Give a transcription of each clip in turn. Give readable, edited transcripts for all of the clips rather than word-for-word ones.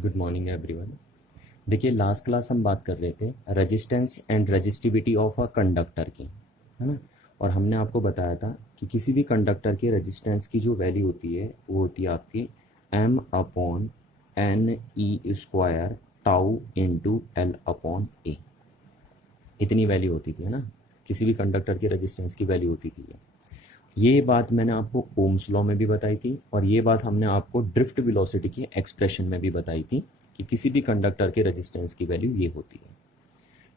Good morning everyone. देखिए last class हम बात कर रहे थे resistance and resistivity of a conductor की, है ना। और हमने आपको बताया था कि किसी भी कंडक्टर के रेजिस्टेंस की जो वैल्यू होती है वो होती है आपकी m upon N E square tau into L upon A. इतनी वैल्यू होती थी, है ना। किसी भी कंडक्टर की रेजिस्टेंस की वैल्यू होती थी ये बात मैंने आपको ओम्स लॉ में भी बताई थी और ये बात हमने आपको ड्रिफ्ट वेलोसिटी की एक्सप्रेशन में भी बताई थी कि किसी भी कंडक्टर के रेजिस्टेंस की वैल्यू ये होती है।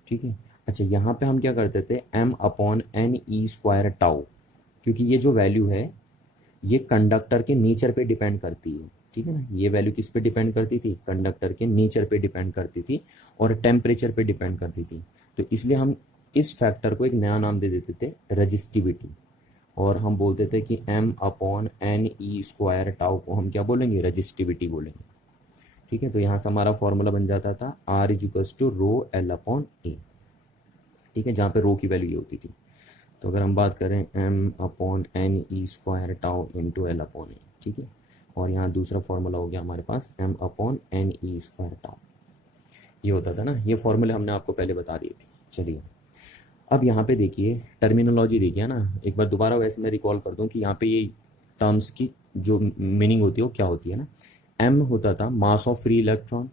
ठीक है। अच्छा, यहाँ पे हम क्या करते थे, m upon N E square tau, क्योंकि ये जो वैल्यू है ये कंडक्टर के नेचर पे डिपेंड करती है। ठीक है ना, ये वैल्यू किस पे डिपेंड करती थी, कंडक्टर के नेचर पे डिपेंड करती थी और टेम्परेचर पे डिपेंड करती थी। तो इसलिए हम इस फैक्टर को एक नया नाम दे देते थे रेजिस्टिविटी, और हम बोलते थे कि m upon N E square tau को हम क्या बोलेंगे, रजिस्टिविटी बोलेंगे। ठीक है, तो यहाँ से हमारा फॉर्मूला बन जाता था r equals to rho L upon ए। ठीक है, जहाँ पे रो की वैल्यू ये होती थी। तो अगर हम बात करें m upon N E square tau into L upon ए, ठीक है। और यहाँ दूसरा फॉर्मूला हो गया हमारे पास m upon N E square tau, ये होता था ना। ये फॉर्मूले हमने आपको पहले बता दिए थे। चलिए अब यहाँ पे देखिए टर्मिनोलॉजी देखिए ना, एक बार दोबारा वैसे मैं रिकॉल कर दूँ कि यहाँ पे ये टर्म्स की जो मीनिंग होती है वो क्या होती है ना। m होता था mass of free electron,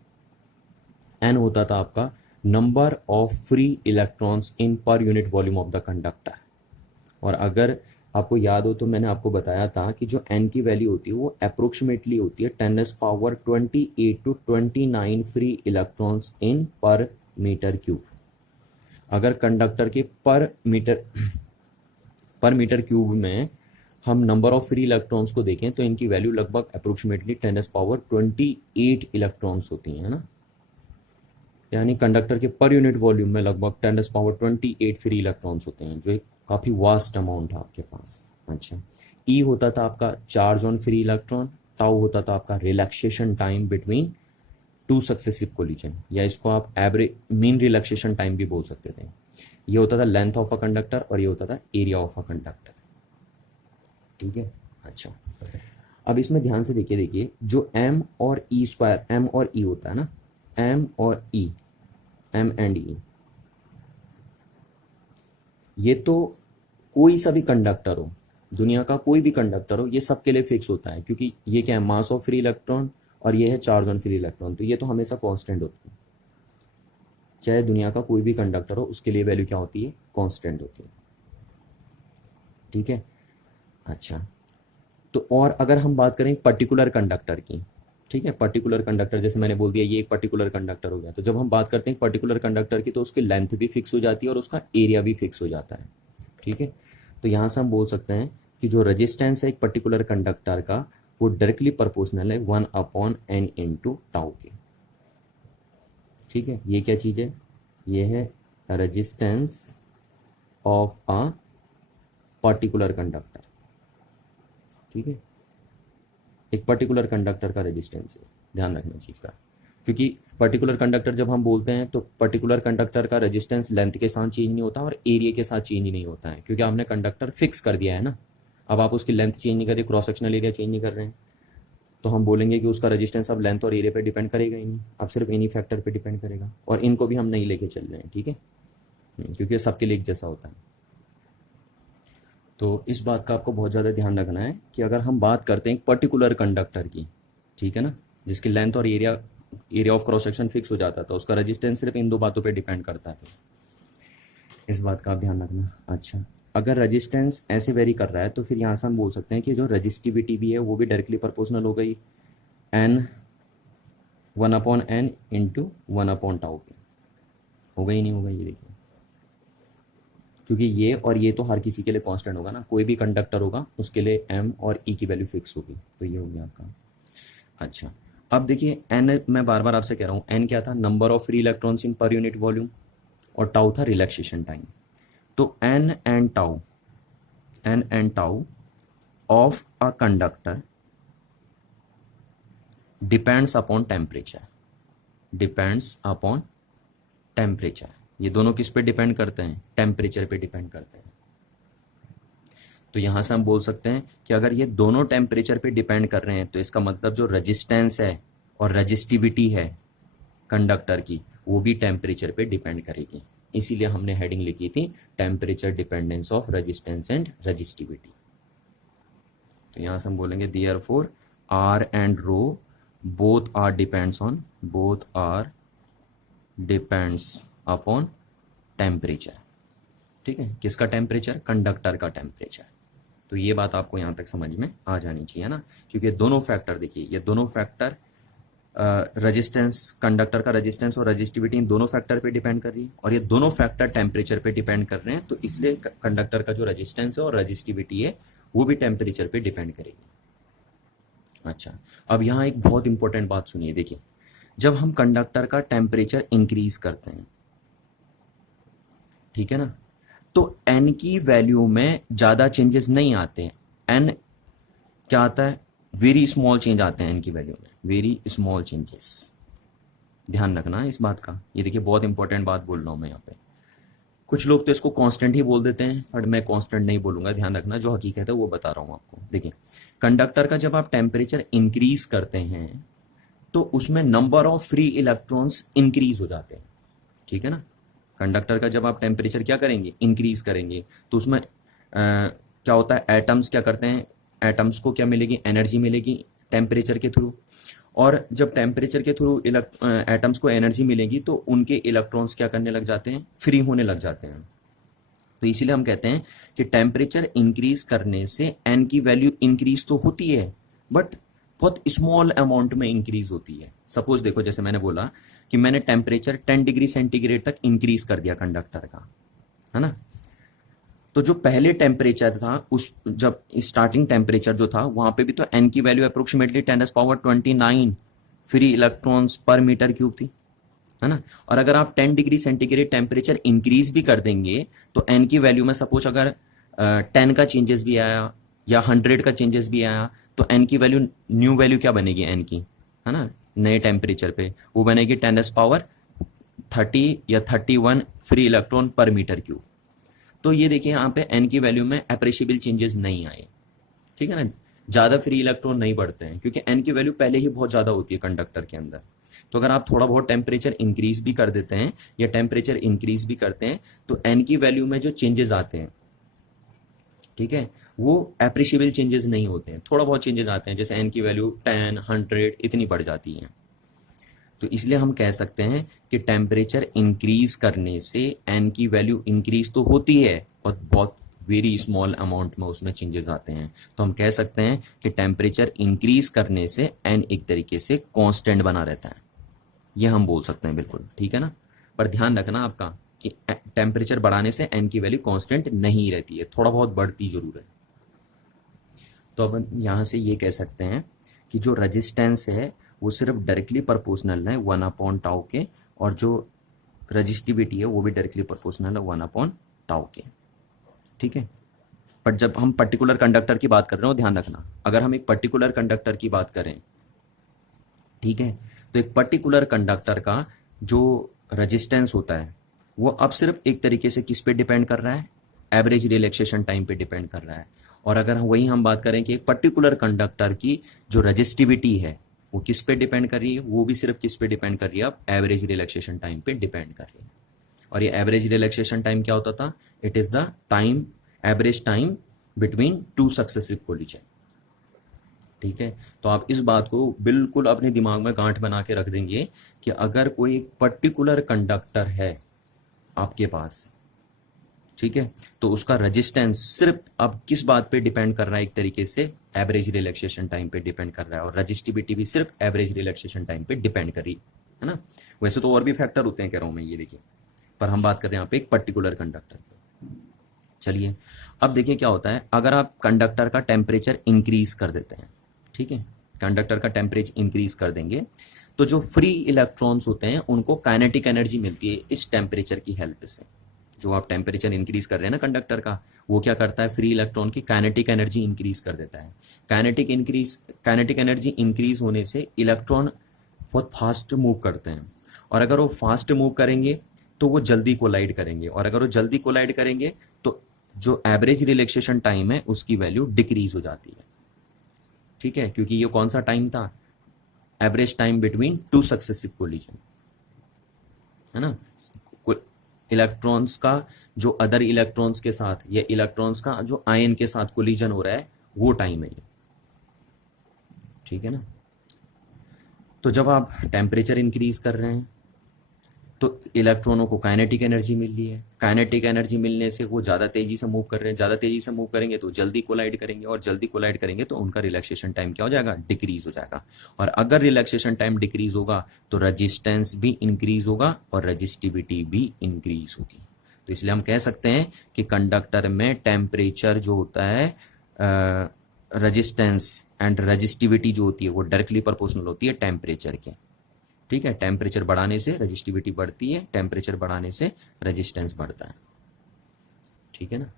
n होता था आपका number of free electrons in per unit volume of the conductor. और अगर आपको याद हो तो मैंने आपको बताया था कि जो n की वैल्यू होती है वो अप्रोक्सीमेटली होती है 10⁻28 टू 29 फ्री इलेक्ट्रॉन्स इन पर मीटर क्यूब। अगर कंडक्टर के पर मीटर क्यूब में हम नंबर ऑफ फ्री इलेक्ट्रॉन्स को देखें तो इनकी वैल्यू लगभग अप्रोक्सीमेटली 10⁻28 इलेक्ट्रॉन्स होती हैं, है ना। यानी कंडक्टर के पर यूनिट वॉल्यूम में लगभग 10⁻28 फ्री इलेक्ट्रॉन्स होते हैं, जो एक काफ़ी वास्ट अमाउंट है आपके पास। अच्छा, ई होता था आपका charge on free electron, tau होता था आपका relaxation time between two successive collision, या इसको आप एवरेज मीन रिलैक्सेशन टाइम भी बोल सकते थे। ये होता था लेंथ ऑफ अ कंडक्टर और ये होता था एरिया ऑफ अ कंडक्टर। ठीक है। अच्छा, अब इसमें ध्यान से देखिए जो m और e स्क्वायर, m और e होता है ना, m और e, m एंड e, ये तो कोई सा भी कंडक्टर हो, दुनिया का कोई भी कंडक्टर हो, ये सबके लिए फिक्स होता है, क्योंकि ये क्या है, मास ऑफ फ्री इलेक्ट्रॉन और ये है चार्ज ऑन फ्री इलेक्ट्रॉन, तो ये तो हमेशा कांस्टेंट होती है। चाहे दुनिया का कोई भी कंडक्टर हो उसके लिए वैल्यू क्या होती है, कांस्टेंट होती है। ठीक है। अच्छा, तो और अगर हम बात करें पर्टिकुलर कंडक्टर की, ठीक है, पर्टिकुलर कंडक्टर जैसे मैंने बोल दिया ये एक पर्टिकुलर कंडक्टर हो गया, तो जब हम बात करते हैं पर्टिकुलर कंडक्टर की तो उसकी लेंथ भी फिक्स हो जाती है और उसका एरिया भी फिक्स हो जाता है। ठीक है, तो यहाँ से हम बोल सकते हैं कि जो रेजिस्टेंस है एक पर्टिकुलर कंडक्टर का वो डायरेक्टली प्रोपोर्शनल है 1 अपॉन एन इंटू टाउ के। ठीक है, ये क्या चीज़ है, ये है resistance of a particular conductor. ठीक है, एक पर्टिकुलर कंडक्टर का रेजिस्टेंस है, ध्यान रखना चीज़ का, क्योंकि पर्टिकुलर कंडक्टर जब हम बोलते हैं तो पर्टिकुलर कंडक्टर का रेजिस्टेंस लेंथ के साथ चेंज नहीं होता और एरिया के साथ चेंज नहीं होता है, क्योंकि आपने कंडक्टर फिक्स कर दिया है ना। अब आप उसकी लेंथ चेंज नहीं कर रहे, क्रॉस सेक्शनल एरिया चेंज नहीं कर रहे हैं, तो हम बोलेंगे कि उसका रेजिस्टेंस अब लेंथ और एरिया पे डिपेंड करेगा ही नहीं, अब सिर्फ इन्हीं फैक्टर पे डिपेंड करेगा, और इनको भी हम नहीं लेके चल रहे हैं। ठीक है, क्योंकि सबके लिए एक जैसा होता है। तो इस बात का आपको बहुत ज़्यादा ध्यान रखना है कि अगर हम बात करते हैं एक पर्टिकुलर कंडक्टर की, ठीक है ना, जिसकी लेंथ और area of cross section fix हो जाता था, उसका रेजिस्टेंस सिर्फ इन दो बातों पे डिपेंड करता है। इस बात का आप ध्यान रखना। अच्छा, अगर रेजिस्टेंस ऐसे वेरी कर रहा है तो फिर यहाँ से हम बोल सकते हैं कि जो रजिस्टिविटी भी है वो भी डायरेक्टली प्रोपोर्शनल हो गई n 1 upon n into 1 upon tau पे। होगा ही नहीं होगा, ये देखिए, क्योंकि ये और ये तो हर किसी के लिए कांस्टेंट होगा ना, कोई भी कंडक्टर होगा उसके लिए m और e की वैल्यू फिक्स होगी, तो ये हो गया आपका। अच्छा, अब देखिए n, मैं बार बार आपसे कह रहा हूँ n क्या था, number of free electrons in per unit volume, और टाउ था रिलैक्सेशन टाइम। तो n and tau of a conductor depends upon temperature, depends upon temperature. ये दोनों किस पे डिपेंड करते हैं, टेम्परेचर पे डिपेंड करते हैं। तो यहां से हम बोल सकते हैं कि अगर ये दोनों टेम्परेचर पे डिपेंड कर रहे हैं तो इसका मतलब जो रेजिस्टेंस है और रजिस्टिविटी है कंडक्टर की, वो भी टेम्परेचर पे डिपेंड करेगी। इसीलिए हमने हेडिंग लिखी थी temperature dependence of resistance and resistivity. तो यहाँ से हम बोलेंगे therefore R and rho both R depends upon temperature. ठीक है, किसका टेम्परेचर? कंडक्टर का टेम्परेचर। तो ये बात आपको यहाँ तक समझ में आ जानी चाहिए ना, क्योंकि दोनों फैक्टर देखिए, ये दोनों फैक्टर रेजिस्टेंस, कंडक्टर का रेजिस्टेंस और रजिस्टिविटी, इन दोनों फैक्टर पे डिपेंड कर रही है, और ये दोनों फैक्टर टेम्परेचर पे डिपेंड कर रहे हैं। तो इसलिए कंडक्टर का जो रेजिस्टेंस है और रजिस्टिविटी है वो भी टेम्परेचर पे डिपेंड करेगी। अच्छा, अब यहाँ एक बहुत इंपॉर्टेंट बात सुनिए। देखिए, जब हम कंडक्टर का टेम्परेचर इंक्रीज करते हैं, ठीक है ना, तो एन की वैल्यू में ज़्यादा चेंजेस नहीं आते हैं। एन क्या आता है? वेरी स्मॉल चेंज आते हैं एन की वैल्यू में, वेरी स्मॉल चेंजेस। ध्यान रखना इस बात का। ये देखिए, बहुत इंपॉर्टेंट बात बोल रहा हूँ मैं यहाँ पे। कुछ लोग तो इसको कांस्टेंट ही बोल देते हैं, बट मैं कांस्टेंट नहीं बोलूंगा। ध्यान रखना, जो हकीकत है वो बता रहा हूँ आपको। देखिए, कंडक्टर का जब आप टेम्परेचर इंक्रीज करते हैं तो उसमें number of free electrons increase हो जाते हैं। ठीक है ना, कंडक्टर का जब आप टेम्परेचर क्या करेंगे? इंक्रीज करेंगे, तो उसमें क्या होता है? एटम्स क्या करते हैं? एटम्स को क्या मिलेगी? एनर्जी मिलेगी टेम्परेचर के थ्रू। और जब टेम्परेचर के थ्रू एटम्स को एनर्जी मिलेगी तो उनके इलेक्ट्रॉन्स क्या करने लग जाते हैं? फ्री होने लग जाते हैं। तो इसीलिए हम कहते हैं कि टेम्परेचर इंक्रीज करने से एन की वैल्यू इंक्रीज तो होती है, बट बहुत स्मॉल अमाउंट में इंक्रीज होती है। सपोज देखो, जैसे मैंने बोला कि मैंने टेम्परेचर 10 डिग्री सेंटीग्रेड तक इंक्रीज कर दिया कंडक्टर का, है ना, तो जो पहले टेम्परेचर था, उस जब स्टार्टिंग टेम्परेचर जो था, वहां पे भी तो एन की वैल्यू अप्रोक्सीमेटली 10⁻29 फ्री इलेक्ट्रॉन्स पर मीटर क्यूब थी, है ना। और अगर आप 10 डिग्री सेंटीग्रेड टेम्परेचर इंक्रीज भी कर देंगे तो एन की वैल्यू में सपोज अगर 10 का चेंजेस भी आया या 100 का चेंजेस भी आया, तो एन की वैल्यू, न्यू वैल्यू क्या बनेगी एन की, है ना, नए टेम्परेचर पे वो बनेगी 10⁻30 या 31 फ्री इलेक्ट्रॉन पर मीटर क्यूब। तो ये देखिए, यहाँ पे एन की वैल्यू में अप्रिशिएबल चेंजेस नहीं आए। ठीक है ना, ज़्यादा फ्री इलेक्ट्रॉन नहीं बढ़ते हैं, क्योंकि एन की वैल्यू पहले ही बहुत ज़्यादा होती है कंडक्टर के अंदर। तो अगर आप थोड़ा बहुत टेम्परेचर इंक्रीज भी कर देते हैं या टेम्परेचर इंक्रीज भी करते हैं, तो एन की वैल्यू में जो चेंजेस आते हैं, ठीक है, वो अप्रिशिएबल चेंजेस नहीं होते हैं, थोड़ा बहुत चेंजेस आते हैं। जैसे एन की वैल्यू 10, 100 इतनी बढ़ जाती है। तो इसलिए हम कह सकते हैं कि टेम्परेचर इंक्रीज करने से एन की वैल्यू इंक्रीज तो होती है, और बहुत वेरी स्मॉल अमाउंट में उसमें चेंजेस आते हैं। तो हम कह सकते हैं कि टेम्परेचर इंक्रीज करने से एन एक तरीके से कांस्टेंट बना रहता है, ये हम बोल सकते हैं बिल्कुल। ठीक है ना, पर ध्यान रखना आपका कि टेम्परेचर बढ़ाने से एन की वैल्यू कांस्टेंट नहीं रहती है, थोड़ा बहुत बढ़ती जरूर है। तो अब यहाँ से ये कह सकते हैं कि जो रेजिस्टेंस है वो सिर्फ डायरेक्टली प्रोपोर्शनल है 1/τ के, और जो रजिस्टिविटी है वो भी डायरेक्टली प्रोपोर्शनल है 1/τ के। ठीक है, बट जब हम पर्टिकुलर कंडक्टर की बात कर रहे हो, ध्यान रखना, अगर हम एक पर्टिकुलर कंडक्टर की बात करें, ठीक है, तो एक पर्टिकुलर कंडक्टर का जो रेजिस्टेंस होता है वो अब सिर्फ एक तरीके से किस पे डिपेंड कर रहा है? एवरेज रिलैक्सेशन टाइम पे डिपेंड कर रहा है। और अगर वही हम बात करें कि एक पर्टिकुलर कंडक्टर की जो रजिस्टिविटी है वो किस पे डिपेंड कर रही है, वो भी सिर्फ किस पे डिपेंड कर रही है? अब एवरेज रिलैक्सेशन टाइम पे डिपेंड कर रही है। और ये एवरेज रिलैक्सेशन टाइम क्या होता था? It is the time, average time between two successive collision. ठीक है, तो आप इस बात को बिल्कुल अपने दिमाग में गांठ बना के रख देंगे कि अगर कोई एक पर्टिकुलर कंडक्टर है आपके पास, ठीक है, तो उसका रेजिस्टेंस सिर्फ अब किस बात पे डिपेंड कर रहा है? एक तरीके से एवरेज रिलैक्सेशन टाइम पे डिपेंड कर रहा है, और रजिस्टिविटी भी सिर्फ एवरेज रिलैक्सेशन टाइम पे डिपेंड कर रही है ना। वैसे तो और भी फैक्टर होते हैं, कह रहा हूं मैं, ये देखिए, पर हम बात कर रहे हैं यहाँ पे एक पर्टिकुलर कंडक्टर पे। चलिए, अब देखिए क्या होता है अगर आप कंडक्टर का टेम्परेचर इंक्रीज कर देते हैं। ठीक है, कंडक्टर का टेम्परेचर इंक्रीज कर देंगे तो जो फ्री इलेक्ट्रॉन्स होते हैं उनको काइनेटिक एनर्जी मिलती है इस टेम्परेचर की हेल्प से। जो आप टेम्परेचर इंक्रीज कर रहे हैं ना कंडक्टर का, वो क्या करता है? फ्री इलेक्ट्रॉन की काइनेटिक एनर्जी इंक्रीज कर देता है। काइनेटिक एनर्जी इंक्रीज होने से इलेक्ट्रॉन बहुत फास्ट मूव करते हैं, और अगर वो फास्ट मूव करेंगे तो वो जल्दी कोलाइड करेंगे, और अगर वो जल्दी कोलाइड करेंगे तो जो एवरेज रिलैक्सेशन टाइम है उसकी वैल्यू डिक्रीज हो जाती है। ठीक है, क्योंकि ये कौन सा टाइम था? Average time between two successive collision, है ना। इलेक्ट्रॉन्स का जो अदर इलेक्ट्रॉन्स के साथ या इलेक्ट्रॉन्स का जो आयन के साथ कोलिजन हो रहा है वो टाइम है ये, ठीक है ना। तो जब आप टेम्परेचर इंक्रीज कर रहे हैं तो इलेक्ट्रॉनों को काइनेटिक एनर्जी मिल रही है, काइनेटिक एनर्जी मिलने से वो ज़्यादा तेजी से मूव कर रहे हैं, ज़्यादा तेजी से मूव करेंगे तो जल्दी कोलाइड करेंगे, और जल्दी कोलाइड करेंगे तो उनका रिलैक्सेशन टाइम क्या हो जाएगा, डिक्रीज हो जाएगा। और अगर रिलैक्सेशन टाइम डिक्रीज होगा तो रजिस्टेंस भी इंक्रीज होगा और रजिस्टिविटी भी इंक्रीज होगी। तो इसलिए हम कह सकते हैं कि कंडक्टर में टेम्परेचर जो होता है, रजिस्टेंस एंड रजिस्टिविटी जो होती है वो डायरेक्टली प्रोपोर्शनल होती है टेम्परेचर के, ठीक है। टेम्परेचर बढ़ाने से रजिस्टिविटी बढ़ती है, टेम्परेचर बढ़ाने से रेजिस्टेंस बढ़ता है, ठीक है ना।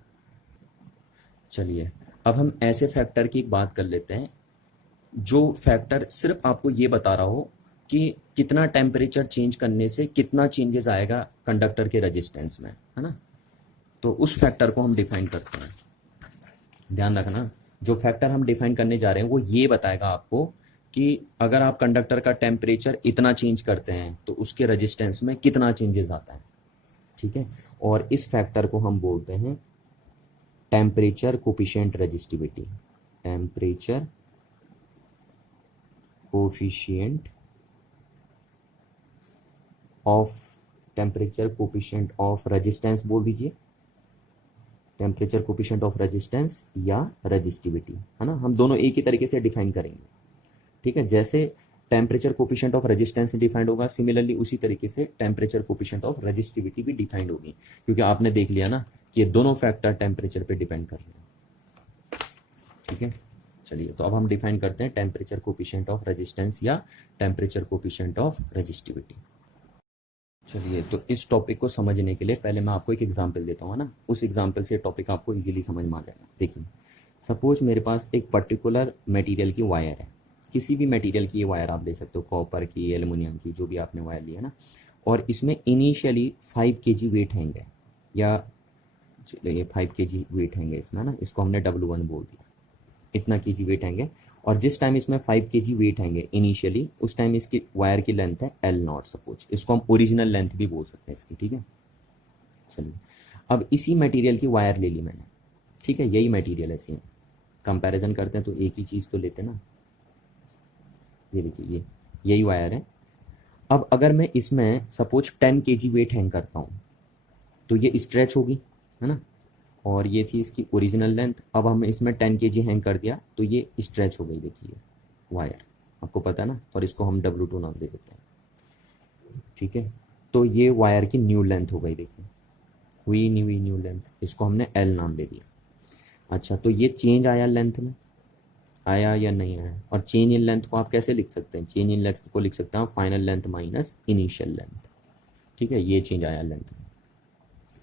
चलिए अब हम ऐसे फैक्टर की एक बात कर लेते हैं जो फैक्टर सिर्फ आपको ये बता रहा हो कि कितना टेम्परेचर चेंज करने से कितना चेंजेस आएगा कंडक्टर के रेजिस्टेंस में, है ना। तो उस फैक्टर को हम डिफाइन करते हैं। ध्यान रखना, जो फैक्टर हम डिफाइन करने जा रहे हैं वो ये बताएगा आपको कि अगर आप कंडक्टर का टेम्परेचर इतना चेंज करते हैं तो उसके रेजिस्टेंस में कितना चेंजेस आता है, ठीक है। और इस फैक्टर को हम बोलते हैं temperature coefficient resistivity, temperature coefficient of, temperature coefficient of resistance बोल दीजिए, टेम्परेचर कोफिशिएंट ऑफ रेजिस्टेंस या रेजिस्टिविटी, है ना। हम दोनों एक ही तरीके से डिफाइन करेंगे, ठीक है। जैसे temperature coefficient of resistance defined होगा, सिमिलरली उसी तरीके से टेम्परेचर कोफिशिएंट ऑफ रेजिस्टिविटी भी डिफाइंड होगी, क्योंकि आपने देख लिया ना कि ये दोनों फैक्टर टेम्परेचर पे डिपेंड कर रहे हैं, ठीक है। चलिए तो अब हम डिफाइन करते हैं टेम्परेचर कोफिशिएंट ऑफ रेजिस्टेंस या टेम्परेचर कोफिशिएंट ऑफ रेजिस्टिविटी। चलिए तो इस टॉपिक को समझने के लिए पहले मैं आपको एक एग्जाम्पल देता हूँ ना, उस एग्जाम्पल से टॉपिक आपको इजीली समझ में आ जाएगा। देखिए सपोज मेरे पास एक पर्टिकुलर मटेरियल की वायर है, किसी भी मटेरियल की ये वायर आप ले सकते हो, कॉपर की, एल्युमिनियम की, जो भी आपने वायर लिया ना, और इसमें इनिशियली 5 kg वेट हैंगे, या ये 5 kg वेट हैंगे इसमें ना, इसको हमने W1 बोल दिया, इतना kg वेट हैंगे। और जिस टाइम इसमें 5 kg वेट हैंगे इनिशियली, उस टाइम इसकी वायर की लेंथ है L0 सपोज, इसको हम ओरिजिनल लेंथ भी बोल सकते हैं इसकी, ठीक है। चलिए अब इसी मटेरियल की वायर ले ली मैंने, ठीक है, यही मटेरियल है, सेम कंपैरिजन करते हैं तो एक ही चीज़ तो लेते हैं ना। ये देखिए ये यही वायर है। अब अगर मैं इसमें सपोज 10 kg वेट हैंग करता हूँ तो ये स्ट्रेच होगी, है ना, और ये थी इसकी ओरिजिनल लेंथ। अब हम इसमें 10 kg हैंग कर दिया तो ये स्ट्रेच हो गई, देखिए वायर, आपको पता है ना, और इसको हम W2 नाम दे देते हैं, ठीक है। तो ये वायर की न्यू लेंथ हो गई, देखिए हुई न्यू लेंथ, इसको हमने L नाम दे दिया। अच्छा तो ये चेंज आया लेंथ में, आया या नहीं आया। और चेंज इन लेंथ को आप कैसे लिख सकते हैं, चेंज इन लेंथ को लिख सकते हैं final length minus initial length, ठीक है, ये चेंज आया लेंथ में।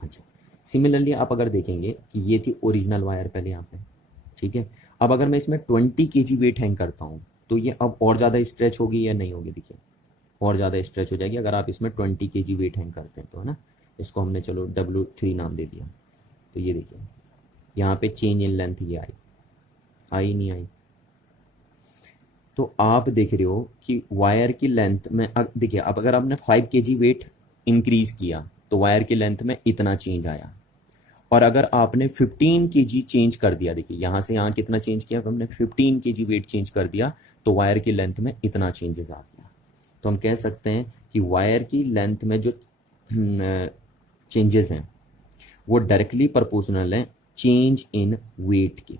अच्छा सिमिलरली आप अगर देखेंगे कि ये थी ओरिजिनल वायर पहले यहाँ पे, ठीक है। अब अगर मैं इसमें 20 kg वेट हैंग करता हूँ तो ये अब और ज़्यादा स्ट्रेच होगी या नहीं होगी, देखिए और ज़्यादा स्ट्रेच हो जाएगी अगर आप इसमें 20 kg वेट हैंग करते हैं तो, है ना। इसको हमने चलो W3 नाम दे दिया। तो ये देखिए यहाँ पे चेंज इन लेंथ ये आई नहीं आई। तो आप देख रहे हो कि वायर की लेंथ में, अब देखिए अब अगर आपने 5 kg वेट इंक्रीज किया तो वायर की लेंथ में इतना चेंज आया, और अगर आपने 15 kg चेंज कर दिया, देखिए यहाँ से यहाँ कितना चेंज किया, हमने 15 kg वेट चेंज कर दिया तो वायर की लेंथ में इतना चेंजेस आ गया। तो हम कह सकते हैं कि वायर की लेंथ में जो चेंजेस हैं वो डायरेक्टली प्रोपोर्शनल हैं चेंज इन वेट के।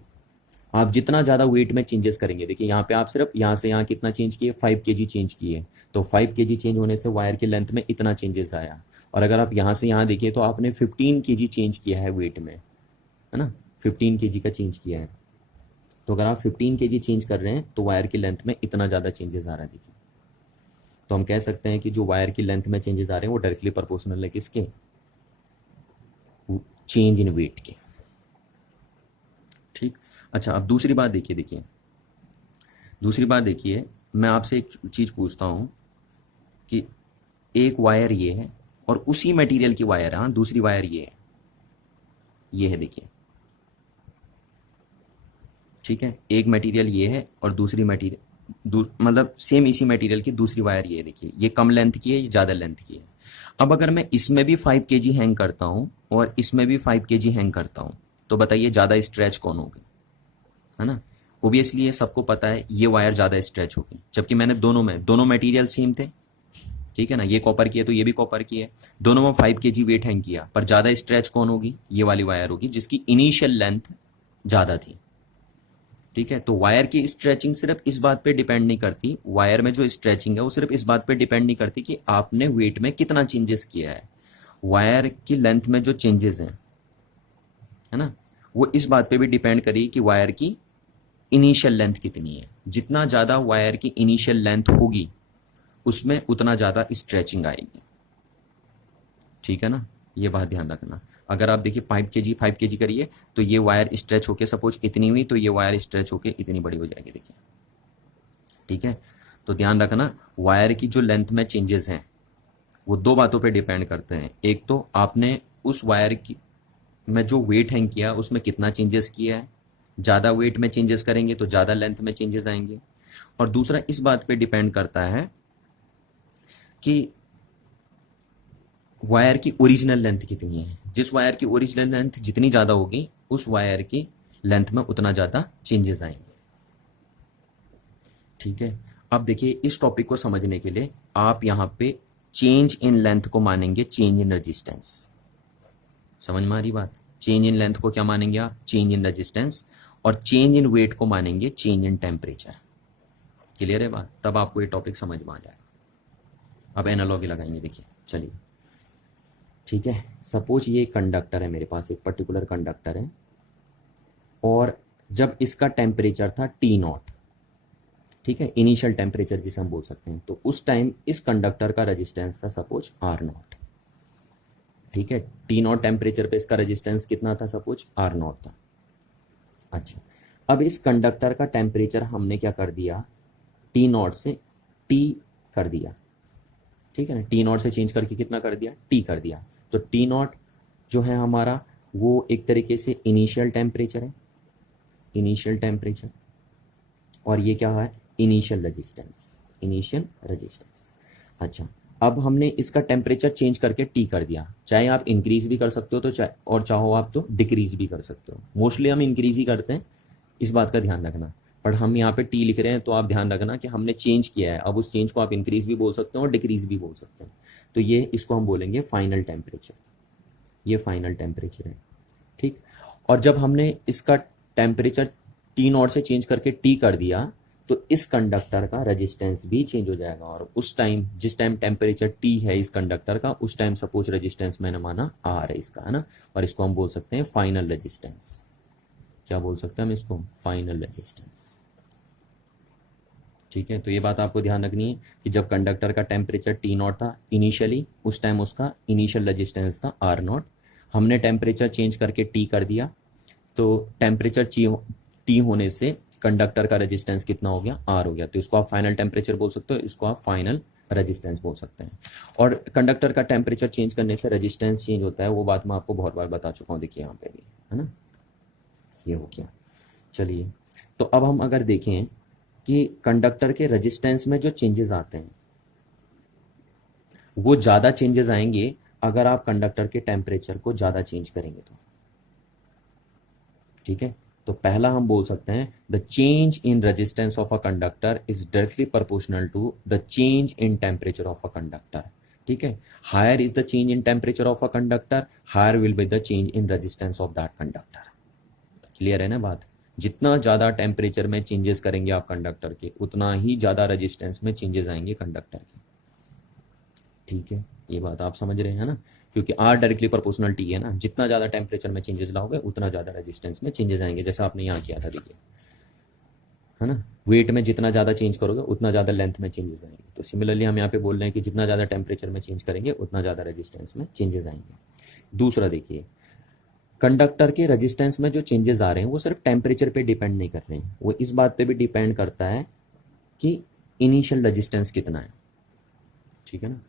आप जितना ज़्यादा वेट में चेंजेस करेंगे, देखिए यहाँ पे आप सिर्फ यहाँ से यहाँ कितना चेंज किए, 5 kg चेंज किए, तो 5 kg चेंज होने से वायर की लेंथ में इतना चेंजेस आया। और अगर आप यहाँ से यहाँ देखिए तो आपने 15 kg चेंज किया है वेट में, है ना, 15 kg का चेंज किया है। तो अगर आप 15 kg चेंज कर रहे हैं तो वायर की लेंथ में इतना ज़्यादा चेंजेस आ रहा है, देखिए। तो हम कह सकते हैं कि जो वायर की लेंथ में चेंजेस आ रहे हैं वो डायरेक्टली प्रोपोर्शनल है किसके, चेंज इन वेट के, ठीक। अच्छा अब दूसरी बात देखिए दूसरी बात देखिए, मैं आपसे एक चीज़ पूछता हूँ कि एक वायर ये है और उसी मटेरियल की वायर है, हाँ दूसरी वायर ये है देखिए, ठीक है, एक मटेरियल ये है और दूसरी मटेरियल मतलब सेम इसी मटेरियल की दूसरी वायर ये देखिए, ये कम लेंथ की है, ये ज़्यादा लेंथ की है। अब अगर मैं इसमें भी 5 kg हैंग करता हूँ और इसमें भी 5 kg हैंग करता हूँ, तो बताइए ज़्यादा स्ट्रेच कौन होगी, है ना। ओबियसली ये सबको पता है, ये वायर ज़्यादा स्ट्रेच होगी, जबकि मैंने दोनों मटेरियल सेम थे, ठीक है ना। ये कॉपर की है तो ये भी कॉपर की है, दोनों में 5 kg वेट हैंग किया, पर ज़्यादा स्ट्रेच कौन होगी, ये वाली वायर होगी जिसकी इनिशियल लेंथ ज़्यादा थी, ठीक है। तो वायर की स्ट्रेचिंग सिर्फ इस बात पे डिपेंड नहीं करती, वायर में जो स्ट्रेचिंग है वो सिर्फ इस बात पे डिपेंड नहीं करती कि आपने वेट में कितना चेंजेस किया है, वायर की लेंथ में जो चेंजेस हैं, है ना, वो इस बात पे भी डिपेंड करी कि वायर की इनिशियल लेंथ कितनी है। जितना ज़्यादा वायर की इनिशियल लेंथ होगी उसमें उतना ज़्यादा स्ट्रेचिंग आएगी, ठीक है ना। ये बात ध्यान रखना। अगर आप देखिए 5 kg करिए तो ये वायर स्ट्रेच होके सपोज इतनी हुई, तो ये वायर स्ट्रेच होके इतनी बड़ी हो जाएगी, देखिए, ठीक है। तो ध्यान रखना, वायर की जो लेंथ में चेंजेस हैं वो दो बातों पे डिपेंड करते हैं। एक तो आपने उस वायर की में जो वेट हैंग किया उसमें कितना चेंजेस किया है, ज़्यादा वेट में चेंजेस करेंगे तो ज़्यादा लेंथ में चेंजेस आएंगे। और दूसरा इस बात पे डिपेंड करता है कि वायर की ओरिजिनल लेंथ कितनी है। जिस वायर की ओरिजिनल लेंथ जितनी ज़्यादा होगी उस वायर की लेंथ में उतना ज़्यादा चेंजेस आएंगे, ठीक है। अब देखिए इस टॉपिक को समझने के लिए आप यहाँ पे चेंज इन लेंथ को मानेंगे चेंज इन रेजिस्टेंस। समझ में आ रही बात। चेंज इन लेंथ को क्या मानेंगे आप, चेंज इन रेजिस्टेंस, और चेंज इन वेट को मानेंगे चेंज इन टेम्परेचर। क्लियर है बात, तब आपको ये टॉपिक समझ में आ जाएगा। अब एनालॉजी लगाएंगे, देखिए चलिए, ठीक है। सपोज ये कंडक्टर है मेरे पास, एक पर्टिकुलर कंडक्टर है, और जब इसका टेम्परेचर था T0, ठीक है, इनिशियल टेम्परेचर जिसे हम बोल सकते हैं, तो उस टाइम इस कंडक्टर का रेजिस्टेंस था सपोज R0, ठीक है। T0 टेम्परेचर पे इसका रेजिस्टेंस कितना था, सपोज R0 था। अच्छा, अब इस कंडक्टर का टेम्परेचर हमने क्या कर दिया, T0 से T कर दिया, ठीक है ना। T0 से चेंज करके कितना कर दिया, T कर दिया। तो T0 जो है हमारा वो एक तरीके से इनिशियल टेम्परेचर है, इनिशियल टेम्परेचर, और ये क्या है, इनिशियल रेजिस्टेंस, इनिशियल रेजिस्टेंस। अच्छा, अब हमने इसका टेम्परेचर चेंज करके T कर दिया। चाहे आप इंक्रीज भी कर सकते हो तो चाहे, और चाहो आप तो डिक्रीज भी कर सकते हो। मोस्टली हम इंक्रीज ही करते हैं, इस बात का ध्यान रखना। बट हम यहाँ पे T लिख रहे हैं तो आप ध्यान रखना कि हमने चेंज किया है। अब उस चेंज को आप इंक्रीज भी बोल सकते हो और डिक्रीज भी बोल सकते हैं। तो ये इसको हम बोलेंगे फाइनल टेम्परेचर, ये फाइनल टेम्परेचर है, ठीक। और जब हमने इसका टेम्परेचर T0 से चेंज करके T कर दिया तो इस कंडक्टर का रेजिस्टेंस भी चेंज हो जाएगा। और उस टाइम जिस टाइम टेम्परेचर T है इस कंडक्टर का, उस टाइम सपोज रेजिस्टेंस मैंने माना R है इसका, है ना। और इसको हम बोल सकते हैं फाइनल रेजिस्टेंस। क्या बोल सकते हैं हम इसको, फाइनल रेजिस्टेंस, ठीक है। तो ये बात आपको ध्यान रखनी है कि जब कंडक्टर का टेम्परेचर T0 था इनिशियली, उस टाइम उसका इनिशियल रेजिस्टेंस था R0। हमने टेम्परेचर चेंज करके T कर दिया, तो टेम्परेचर T होने से कंडक्टर का रेजिस्टेंस कितना हो गया, R हो गया। तो इसको आप फाइनल टेम्परेचर बोल सकते हो, इसको आप फाइनल रेजिस्टेंस बोल सकते हैं। और कंडक्टर का टेम्परेचर चेंज करने से रेजिस्टेंस चेंज होता है, वो बात मैं आपको बहुत बार बता चुका हूँ, देखिए यहाँ पे भी, है ना। ये हो गया। चलिए, तो अब हम अगर देखें कि कंडक्टर के रेजिस्टेंस में जो चेंजेस आते हैं वो ज़्यादा चेंजेस आएंगे अगर आप कंडक्टर के टेम्परेचर को ज़्यादा चेंज करेंगे तो, ठीक है। तो पहला हम बोल सकते हैं the change in resistance of a conductor is directly proportional to the change in temperature of a conductor, ठीक है। Higher is the change in temperature of a conductor, higher will be the change in resistance of that conductor. Clear है ना बात। जितना ज़्यादा temperature में changes करेंगे आप कंडक्टर के, उतना ही ज़्यादा रेजिस्टेंस में चेंजेस आएंगे कंडक्टर के, ठीक है। ये बात आप समझ रहे हैं ना, क्योंकि R डायरेक्टली प्रोपोर्शनल T है ना। जितना ज़्यादा टेम्परेचर में चेंजेस लाओगे उतना ज़्यादा रेजिस्टेंस में चेंजेस आएंगे, जैसा आपने यहाँ किया था, देखिए, है ना। वेट में जितना ज़्यादा चेंज करोगे उतना ज़्यादा लेंथ में चेंजेस आएंगे। तो सिमिलरली हम यहाँ पे बोल रहे हैं कि जितना ज़्यादा टेम्परेचर में चेंज करेंगे उतना ज़्यादा रेजिस्टेंस में चेंजेस आएंगे। दूसरा देखिए, कंडक्टर के रेजिस्टेंस में जो चेंजेस आ रहे हैं वो सिर्फ टेम्परेचर पे डिपेंड नहीं कर रहे हैं, वो इस बात पे भी डिपेंड करता है कि इनिशियल रेजिस्टेंस कितना है, ठीक है ना।